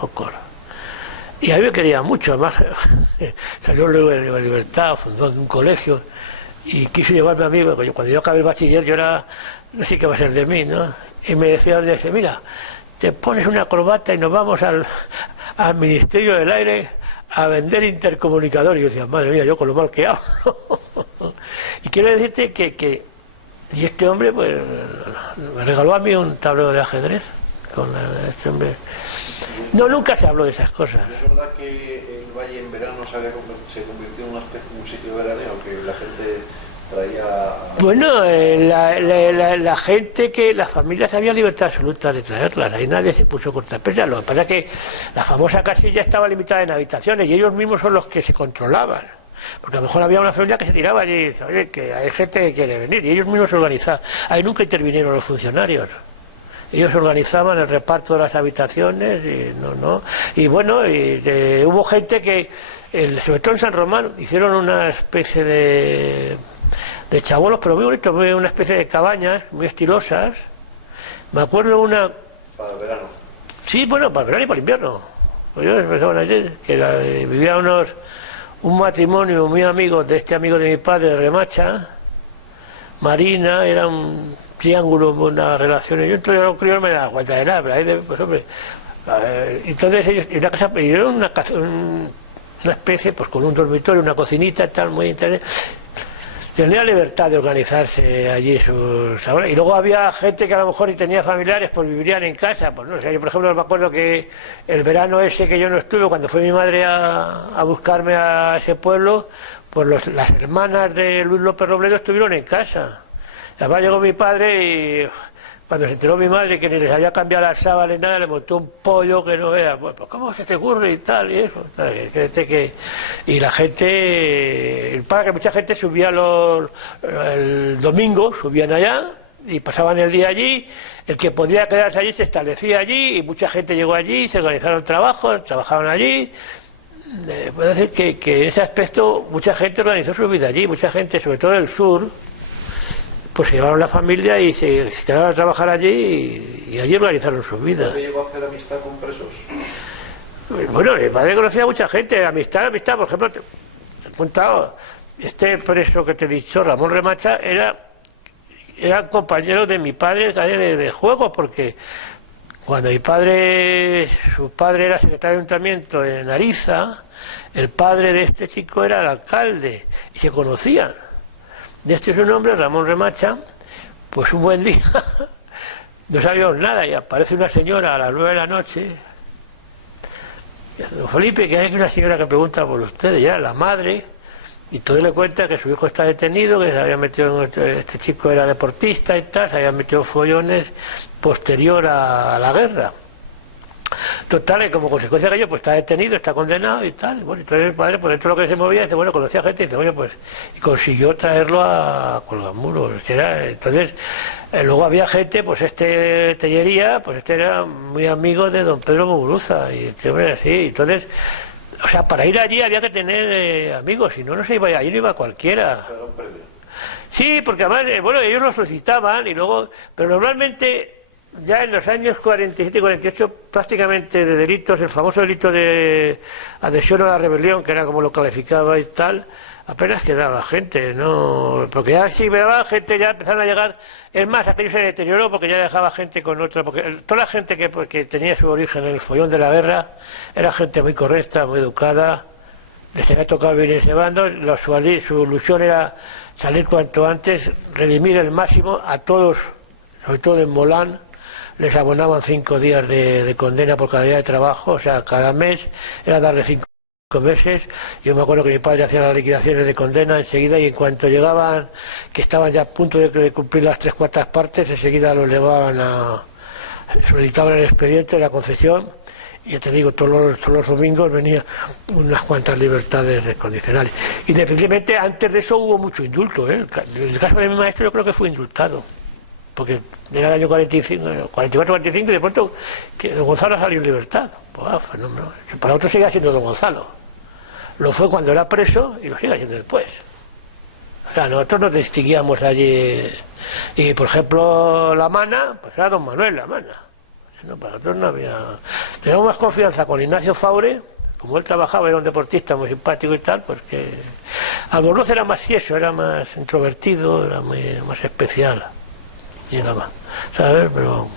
Cor. Y a mí me quería mucho, además salió luego de la libertad, fundó un colegio y quiso llevarme a mí, porque cuando yo acabé el bachiller yo era, no sé qué va a ser de mí, ¿no? Y me decía, mira, te pones una corbata y nos vamos al Ministerio del Aire a vender intercomunicadores. Y yo decía, madre mía, yo con lo mal que hablo. Y quiero decirte y este hombre pues me regaló a mí un tablero de ajedrez con este hombre. No, nunca se habló de esas cosas. ¿Es verdad que el valle en verano se convirtió en una especie de un sitio veraneo, que la gente traía? Bueno, la gente, que las familias había libertad absoluta de traerlas, ahí nadie se puso cortapisas. Lo que pasa es que la famosa casilla estaba limitada en habitaciones y ellos mismos son los que se controlaban. Porque a lo mejor había una familia que se tiraba allí y dice, oye, que hay gente que quiere venir, y ellos mismos se organizaban. Ahí nunca intervinieron los funcionarios. Ellos organizaban el reparto de las habitaciones y bueno, hubo gente que, sobre todo en San Román, hicieron una especie de chabolos, pero muy bonitos, una especie de cabañas muy estilosas. Me acuerdo una... Para el verano. Sí, bueno, para el verano y para el invierno. Pues yo empezaban allí, que vivía un matrimonio muy amigo de este amigo de mi padre, de Remacha, Marina, era un triángulo, una relación. Yo entonces era un crío, no me daba cuenta de nada, pero ahí, pues hombre, entonces ellos, en una casa, pidieron una especie, pues con un dormitorio, una cocinita y tal, muy interesante. Tenía libertad de organizarse allí sus ahora. Y luego había gente que a lo mejor y tenía familiares, pues vivirían en casa. Pues no, o sea, yo por ejemplo me acuerdo que el verano ese que yo no estuve, cuando fue mi madre a buscarme a ese pueblo, pues las hermanas de Luis López Robledo estuvieron en casa. Además llegó mi padre y cuando se enteró mi madre que ni les había cambiado las sábanas ni nada, le montó un pollo que no vea. Pues ¿cómo se te ocurre y tal? Y eso. Y la gente, para que mucha gente subía el domingo, subían allá y pasaban el día allí. El que podía quedarse allí se establecía allí y mucha gente llegó allí, se organizaron trabajos, trabajaban allí. Puedo decir que en ese aspecto mucha gente organizó su vida allí, mucha gente, sobre todo del sur, pues se llevaron la familia y se quedaron a trabajar allí y allí organizaron su vida. ¿Usted llegó a hacer amistad con presos? Bueno, mi padre conocía a mucha gente, amistad, por ejemplo, te he contado, este preso que te he dicho, Ramón Remacha, era compañero de mi padre de juego, porque cuando su padre era secretario de ayuntamiento en Ariza, el padre de este chico era el alcalde y se conocían. De este es un hombre, Ramón Remacha, pues un buen día no sabíamos nada y aparece una señora a las 9 de la noche. Don Felipe, que hay una señora que pregunta por usted, y era la madre, y todo le cuenta que su hijo está detenido, que se había metido este chico era deportista y tal, se había metido follones posterior a la guerra. Total, y como consecuencia de ello, pues está detenido, está condenado y tal. Y bueno, entonces el padre, por dentro de lo que se movía, dice, bueno, conocía gente, y dice, oye, pues, y consiguió traerlo a Colgamuros. Entonces, luego había gente, pues Tellería, pues era muy amigo de don Pedro Muguruza, y este hombre así. Entonces, o sea, para ir allí había que tener amigos, si no, no se iba, allí no iba cualquiera. Sí, porque además, bueno, ellos lo solicitaban y luego, pero normalmente ya en los años 47 y 48 prácticamente de delitos, el famoso delito de adhesión a la rebelión, que era como lo calificaba y tal, apenas quedaba gente, ¿no? Porque ya sí quedaba gente, ya empezaron a llegar, es más, aquello se deterioró porque ya dejaba gente con otra, porque toda la gente que tenía su origen en el follón de la guerra era gente muy correcta, muy educada, les había tocado vivir en ese bando, su ilusión era salir cuanto antes, redimir el máximo a todos, sobre todo en Molán. Les abonaban 5 días de condena por cada día de trabajo, o sea, cada mes era darle 5 meses. Yo me acuerdo que mi padre hacía las liquidaciones de condena enseguida, y en cuanto llegaban, que estaban ya a punto de cumplir las 3/4 partes, enseguida los llevaban solicitaban el expediente de la concesión, y ya te digo, todos los domingos venía unas cuantas libertades condicionales. Independientemente, antes de eso hubo mucho indulto, ¿eh? El caso de mi maestro yo creo que fue indultado, porque era el año 44-45, y de pronto que don Gonzalo salió en libertad. Pues, fenómeno. Para otros sigue siendo don Gonzalo. Lo fue cuando era preso y lo sigue haciendo después. O sea, nosotros nos distinguíamos allí. Y, por ejemplo, La Mana, pues era don Manuel La Mana. O sea, no, para nosotros no había... Teníamos más confianza con Ignacio Faure, como él trabajaba, era un deportista muy simpático y tal, porque Albornoz era más tieso, era más introvertido, era más especial. Y nada más, ¿sabes? Pero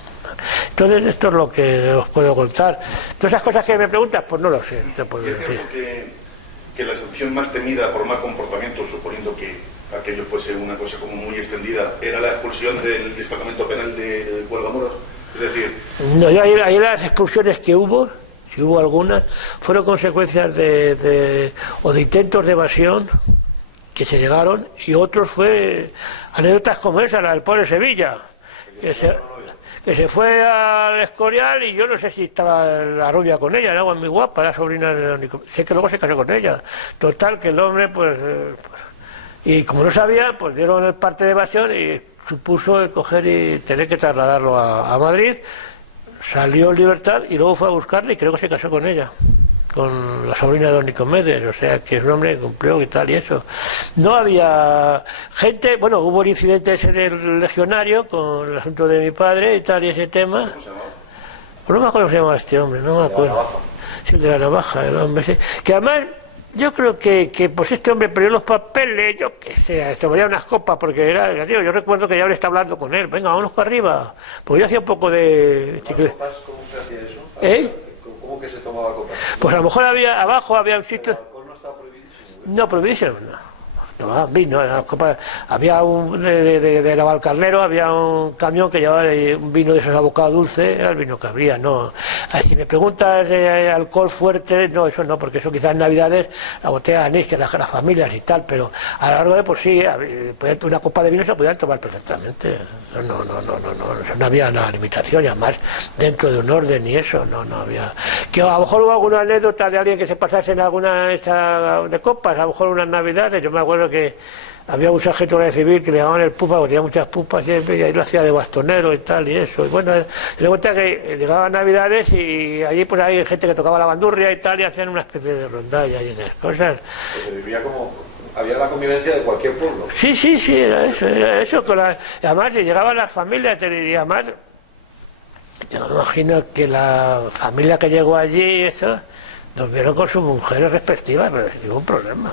entonces esto es lo que os puedo contar. Todas esas cosas que me preguntas, pues no lo sé, no te puedo decir. Que la sanción más temida por mal comportamiento, suponiendo que aquello fuese una cosa como muy extendida, era la expulsión del destacamento penal de Cuelgamuros. Es decir... No, ahí las expulsiones que hubo, si hubo algunas, fueron consecuencias de intentos de evasión que se llegaron, y otros fue anécdotas como esa, la del pobre Sevilla, que se fue al Escorial, y yo no sé si estaba la rubia con ella, era muy guapa, la sobrina de don Nicolás, sé que luego se casó con ella. Total, que el hombre, pues y como no sabía, pues dieron el parte de evasión y supuso el coger y tener que trasladarlo a Madrid. Salió en libertad y luego fue a buscarle y creo que se casó con ella, con la sobrina de don Nicomedes, o sea que es un hombre que cumplió y tal y eso. No había gente, bueno, hubo el incidente ese del legionario con el asunto de mi padre y tal y ese tema. ¿Cómo se llamaba? Pues no me acuerdo cómo se llamaba este hombre, no me acuerdo. Sí, el de la navaja, el hombre, sí. Que además yo creo que pues este hombre perdió los papeles, yo qué sé, se moría unas copas, porque era, tío, yo recuerdo que ya le estaba hablando con él, venga, vámonos para arriba, porque yo hacía un poco de chicle. ¿Cómo se hacía eso? ¿Eh? ¿Cómo que se tomaba copas? Pues a lo mejor abajo había un sitio... ¿El alcohol no estaba prohibidísimo? No, prohibidísimo, no. Tomaban vino, había de Navalcarnero, había un camión que llevaba un vino de esos abocado dulce, era el vino que había, no. Si me preguntas alcohol fuerte, no, eso no, porque eso quizás en Navidades, la botella de anís, que las familias y tal, pero a lo largo de por sí, una copa de vino se podían tomar perfectamente. No había una limitación, y además dentro de un orden y eso, no había. Que a lo mejor hubo alguna anécdota de alguien que se pasase en alguna de copas, a lo mejor unas Navidades, yo me acuerdo que había un sargento de civil que le llamaban el pupa, porque tenía muchas pupas siempre, y ahí lo hacía de bastonero y tal y eso. Y bueno, le cuenta que llegaban Navidades y allí pues hay gente que tocaba la bandurria y tal, y hacían una especie de rondalla y esas cosas. Pues se vivía como... Había la convivencia de cualquier pueblo. Sí, era eso. Además llegaban las familias, y además yo me imagino que la familia que llegó allí, eso, durmieron con sus mujeres respectivas, pero sin ningún problema.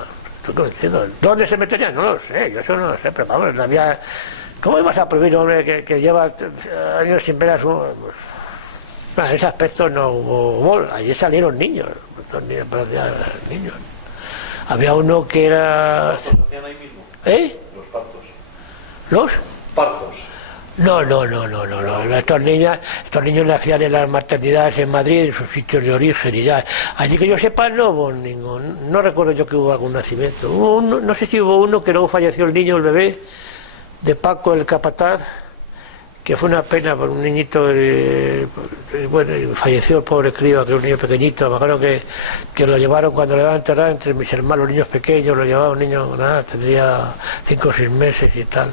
¿Dónde se meterían? No lo sé, yo eso no lo sé, pero vamos, no había... ¿Cómo ibas a prohibir a un hombre que lleva años sin ver a su... Bueno, en ese aspecto no hubo... Allí salieron niños, niños. Había uno que era... ¿Los partos hacían ahí mismo? ¿Eh? Los partos. ¿Los? Partos. No. Estos niños nacían en las maternidades en Madrid, en sus sitios de origen y ya. Allí que yo sepa no hubo ningún... No recuerdo yo que hubo algún nacimiento. No sé si hubo uno que luego falleció el niño, el bebé, de Paco, el capataz, que fue una pena por un niñito, bueno, falleció el pobre crío, que era un niño pequeñito. Me acuerdo que lo llevaron cuando le iban a enterrar entre mis hermanos, los niños pequeños, lo llevaba un niño, nada, tendría 5 o 6 meses y tal.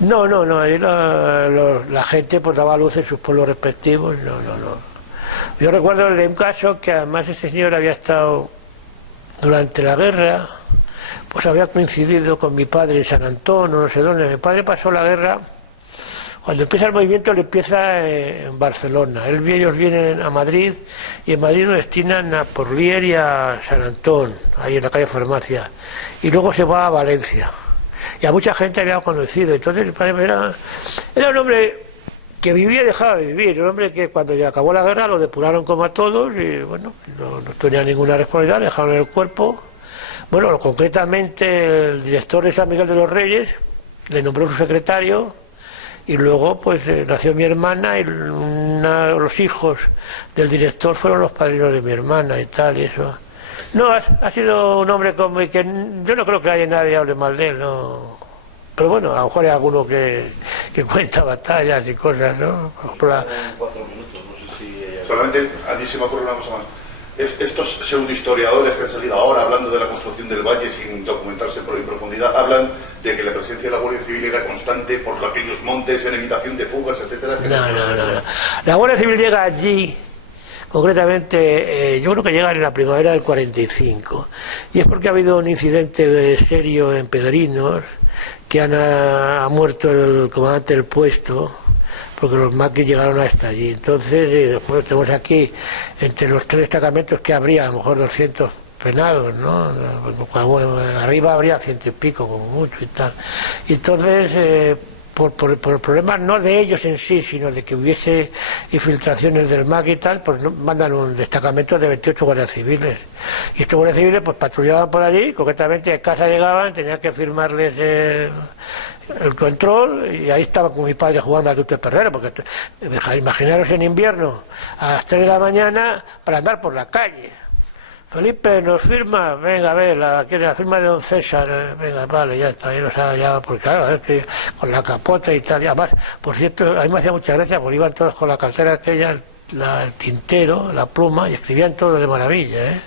No, ahí la gente pues daba luz en sus pueblos respectivos, no. Yo recuerdo de un caso que además ese señor había estado durante la guerra, pues había coincidido con mi padre en San Antón, no sé dónde. Mi padre pasó la guerra. Cuando empieza el movimiento le empieza en Barcelona. Ellos vienen a Madrid y en Madrid lo destinan a Porlier y a San Antón, ahí en la calle Farmacia. Y luego se va a Valencia. Y a mucha gente había conocido. Entonces mi padre era un hombre que vivía y dejaba de vivir. Un hombre que cuando ya acabó la guerra lo depuraron como a todos y bueno, no tenía ninguna responsabilidad, le dejaron el cuerpo. Bueno, concretamente el director de San Miguel de los Reyes le nombró su secretario. Y luego pues nació mi hermana y los hijos del director fueron los padrinos de mi hermana y tal, y eso. No, ha sido un hombre como que yo no creo que haya nadie que hable mal de él, no. Pero bueno, a lo mejor hay alguno que cuenta batallas y cosas, ¿no? Por la... 4 minutos, no sé si... Solamente a mí se me ocurre una cosa más. Estos pseudohistoriadores que han salido ahora hablando de la construcción del valle sin documentarse en profundidad, hablan de que la presencia de la Guardia Civil era constante por aquellos montes en evitación de fugas, etcétera. No. La Guardia Civil llega allí, concretamente, yo creo que llega en la primavera del 45, y es porque ha habido un incidente serio en Pedrinos, que ha muerto el comandante del puesto, porque los maquis llegaron hasta allí. Entonces, después tenemos aquí, entre los 3 destacamentos que habría, a lo mejor 200 penados, ¿no? Arriba habría 100 y pico, como mucho y tal. Y entonces, por problemas no de ellos en sí, sino de que hubiese infiltraciones del MAC y tal, pues mandan un destacamento de 28 guardias civiles. Y estos guardias civiles pues patrullaban por allí, concretamente a casa llegaban, tenían que firmarles el control, y ahí estaba con mi padre jugando al tute perrero, porque imaginaros en invierno a las 3 de la mañana para andar por la calle. Felipe, ¿nos firma? Venga, a ver, la firma de don César. Venga, vale, ya está. Ya, porque claro, es que con la capota y tal. Y además, por cierto, a mí me hacía mucha gracia porque iban todos con la cartera aquella, el tintero, la pluma, y escribían todo de maravilla,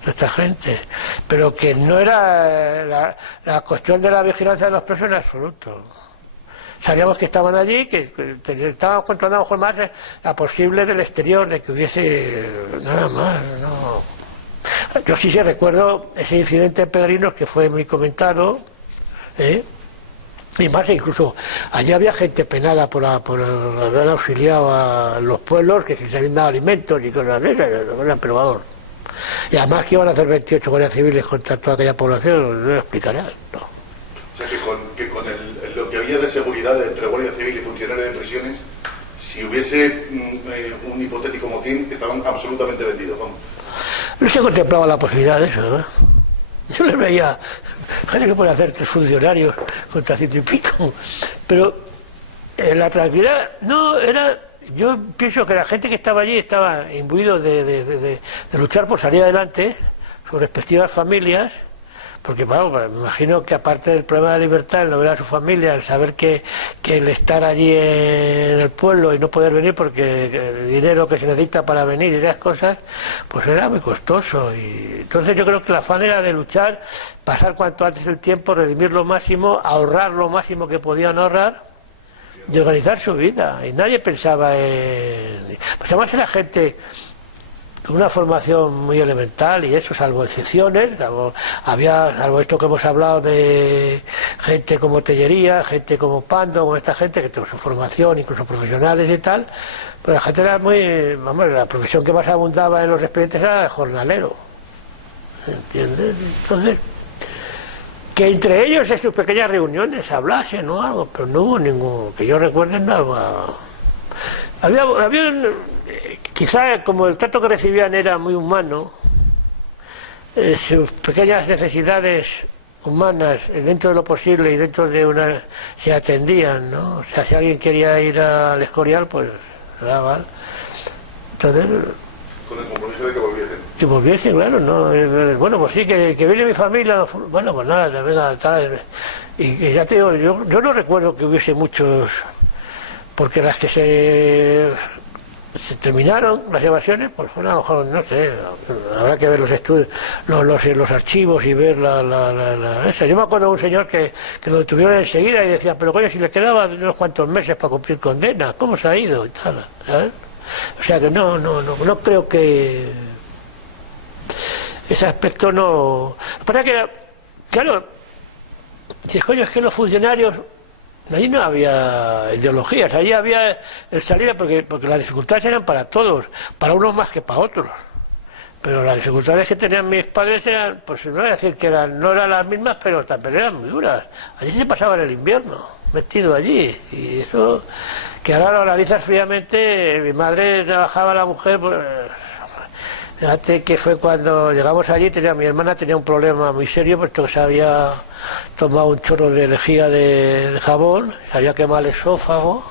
toda esta gente. Pero que no era la cuestión de la vigilancia de los presos en absoluto. Sabíamos que estaban allí, que estábamos controlando mejor más la posible del exterior, de que hubiese nada más, no. Yo sí recuerdo ese incidente en Pedrinos que fue muy comentado, y más incluso allí había gente penada por haber auxiliado a los pueblos, que si se habían dado alimentos y cosas de esas, pero vamos. Y además que iban a hacer 28 guardias civiles contra toda aquella población, no lo explicaré, no. O sea que con lo que había de seguridad entre Guardia Civil y funcionarios de prisiones, si hubiese un hipotético motín, estaban absolutamente vendidos, vamos. No se contemplaba la posibilidad de eso, ¿no? Yo les veía gente que puede hacer 3 funcionarios contra 100 y pico, pero la tranquilidad no era. Yo pienso que la gente que estaba allí estaba imbuido de luchar por salir adelante, sus respectivas familias, porque bueno, me imagino que aparte del problema de la libertad, el no ver a su familia, el saber que el estar allí en el pueblo y no poder venir porque el dinero que se necesita para venir y esas cosas, pues era muy costoso. Y entonces yo creo que la afán era de luchar, pasar cuanto antes el tiempo, redimir lo máximo, ahorrar lo máximo que podían ahorrar y organizar su vida. Y nadie pensaba en... Pues además era gente con una formación muy elemental, y eso, salvo excepciones, salvo esto que hemos hablado de gente como Tellería, gente como Pando, como esta gente que tuvo su formación, incluso profesionales y tal, pero la gente era muy, vamos, la profesión que más abundaba en los expedientes era el jornalero, ¿entiendes? Entonces, que entre ellos en sus pequeñas reuniones hablasen o algo, pero no hubo ningún, que yo recuerde, nada. Quizá como el trato que recibían era muy humano, sus pequeñas necesidades humanas dentro de lo posible y dentro de una se atendían, ¿no? O sea, si alguien quería ir al Escorial, pues ¿vale? Entonces, con el compromiso de que volviesen. Que volviesen, claro, ¿no? Bueno, pues sí, que viene mi familia, bueno, pues nada, venga, tal. Y ya te digo, yo no recuerdo que hubiese muchos porque las que se terminaron las evasiones, pues bueno, a lo mejor, no sé, habrá que ver los estudios, los archivos y ver esa. Yo me acuerdo de un señor que lo detuvieron enseguida y decía, pero coño, si le quedaban unos cuantos meses para cumplir condena, ¿cómo se ha ido? Y tal, ¿sabes? O sea que no creo que ese aspecto no. Para que, claro, si coño, es que los funcionarios, allí no había ideologías, allí había el salir, porque las dificultades eran para todos, para unos más que para otros. Pero las dificultades que tenían mis padres eran, pues no voy a decir que no eran las mismas, pero también eran muy duras. Allí se pasaba el invierno, metido allí. Y eso, que ahora lo analizas fríamente, mi madre trabajaba, la mujer, pues, fíjate que fue cuando llegamos allí, mi hermana tenía un problema muy serio, puesto que se había tomado un chorro de lejía de jabón, se había quemado el esófago,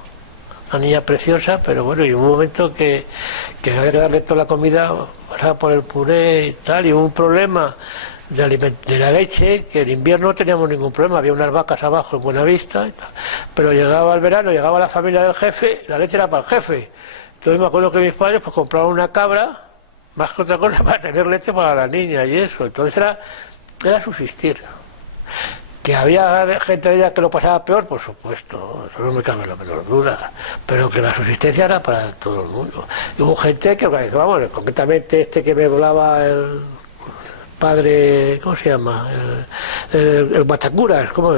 una niña preciosa, pero bueno, y hubo un momento que había que darle toda la comida, pasaba por el puré y tal, y hubo un problema de la leche, que en invierno no teníamos ningún problema, había unas vacas abajo en Buenavista y tal, pero llegaba el verano, llegaba la familia del jefe, la leche era para el jefe. Entonces me acuerdo que mis padres pues compraron una cabra, más que otra cosa, para tener leche para la niña y eso. Entonces era subsistir. Que había gente de ella que lo pasaba peor, por supuesto, eso no me cabe la menor duda, pero que la subsistencia era para todo el mundo. Y hubo gente que, vamos, concretamente este que me volaba el padre, ¿cómo se llama? El Batacuras, ¿cómo?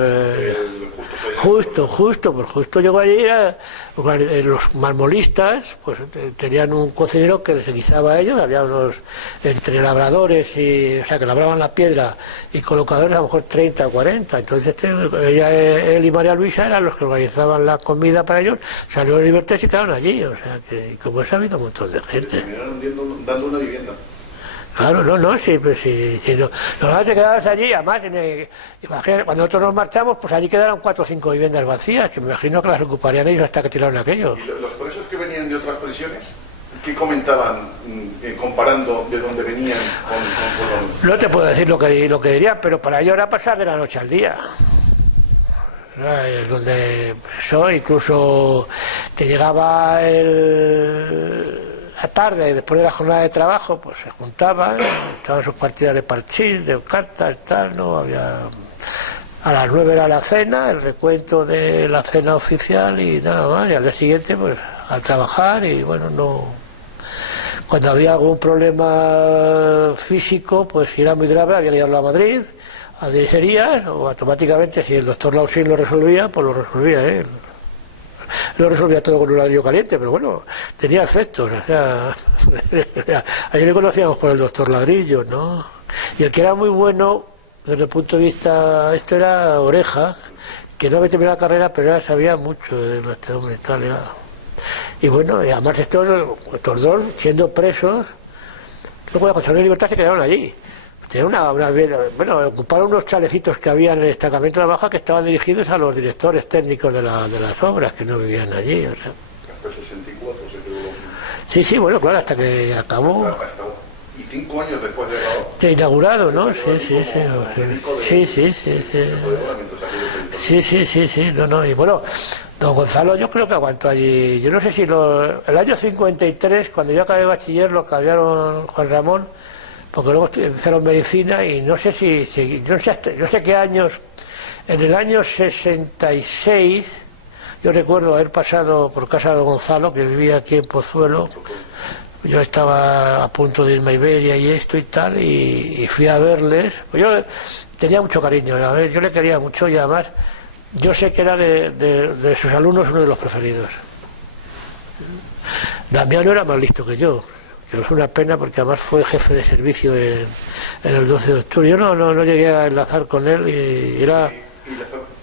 Justo llegó allí, los marmolistas, pues tenían un cocinero que les guisaba a ellos, había unos, entre labradores, o sea, que labraban la piedra y colocadores, a lo mejor 30 o 40, entonces él y María Luisa eran los que organizaban la comida para ellos, salieron en libertad y se quedaron allí, o sea, que como eso ha habido un montón de gente. Terminaron dando una vivienda. Claro, sí, pues sí, los te quedabas allí, además, imagínate, cuando nosotros nos marchamos, pues allí quedaron 4 o 5 viviendas vacías, que me imagino que las ocuparían ellos hasta que tiraron aquello. ¿Y los presos que venían de otras prisiones, qué comentaban comparando de dónde venían con... No te puedo decir lo que dirían, pero para ellos era pasar de la noche al día. Es donde eso, incluso te llegaba la tarde, después de la jornada de trabajo, pues se juntaban, estaban sus partidas de parchís, de cartas, tal, no había. A las 9 era la cena, el recuento de la cena oficial y nada más, y al día siguiente, pues al trabajar y bueno, no. Cuando había algún problema físico, pues si era muy grave, había que llevarlo a Madrid, a dirigerías, o automáticamente, si el doctor Lausín lo resolvía, pues lo resolvía él. Lo resolvía todo con un ladrillo caliente, pero bueno, tenía efectos, o sea, ayer le conocíamos por el doctor Ladrillo, ¿no? Y el que era muy bueno, desde el punto de vista, esto era Oreja, que no había terminado la carrera, pero sabía mucho de este hombre y tal, y bueno, y además estos dos, siendo presos, luego la Consejería de Libertad se quedaron allí. Ocuparon unos chalecitos que había en el destacamento de la Baja que estaban dirigidos a los directores técnicos de las obras, que no vivían allí. O sea. Hasta el 64 se quedó. Sí, bueno, claro, hasta que acabó. Y 5 años después de acabado. De inaugurado, ¿no? Sí, no. Y bueno, don Gonzalo yo creo que aguantó allí. Yo no sé si el año 53, cuando yo acabé bachiller, lo cambiaron Juan Ramón, porque luego empezaron medicina y no sé no sé qué años, en el año 66, yo recuerdo haber pasado por casa de Gonzalo, que vivía aquí en Pozuelo, yo estaba a punto de irme a Iberia y esto y tal, y fui a verles, pues yo tenía mucho cariño, yo le quería mucho y además yo sé que era de sus alumnos uno de los preferidos. Damiano era más listo que yo, que es una pena porque además fue jefe de servicio en el 12 de octubre. Yo no llegué a enlazar con él y era...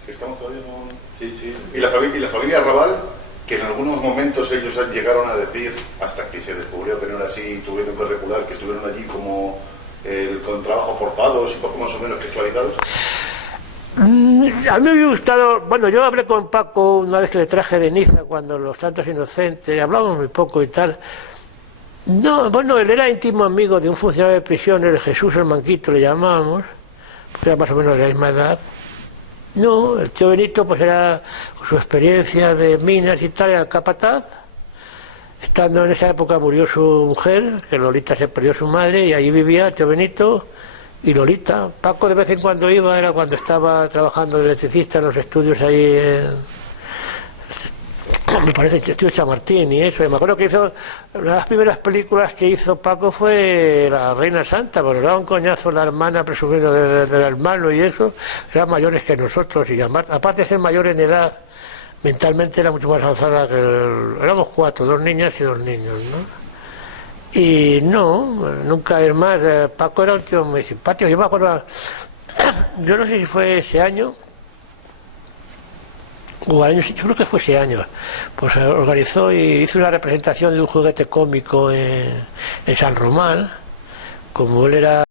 ¿Estamos todavía no? Sí. ¿Y la familia Raval, que en algunos momentos ellos llegaron a decir, hasta que se descubrió que no era así, tuvieron que recular, que estuvieron allí como con trabajos forzados y poco más o menos que esclavizados? A mí me hubiera gustado, bueno, yo hablé con Paco una vez que le traje de Niza cuando los Santos Inocentes, hablamos muy poco y tal. No, bueno, él era íntimo amigo de un funcionario de prisión, el Jesús el Manquito le llamábamos, porque era más o menos de la misma edad, No, el tío Benito pues era su experiencia de minas y tal, era capataz. Estando en esa época murió su mujer, que Lolita se perdió su madre, y allí vivía el tío Benito y Lolita. Paco de vez en cuando iba, era cuando estaba trabajando de electricista en los estudios ahí me parece Estudio Chamartín y eso. Y me acuerdo que hizo, una de las primeras películas que hizo Paco fue La Reina Santa, porque daba un coñazo la hermana presumiendo del hermano y eso, eran mayores que nosotros, y aparte de ser mayor en edad, mentalmente era mucho más avanzada que éramos 4, 2 niñas y 2 niños, ¿no? Y no, nunca es más, Paco era un tío muy simpático. Yo me acuerdo, yo no sé si fue ese año o al año, yo creo que fue ese año, pues organizó y hizo una representación de un juguete cómico en San Román. Como él era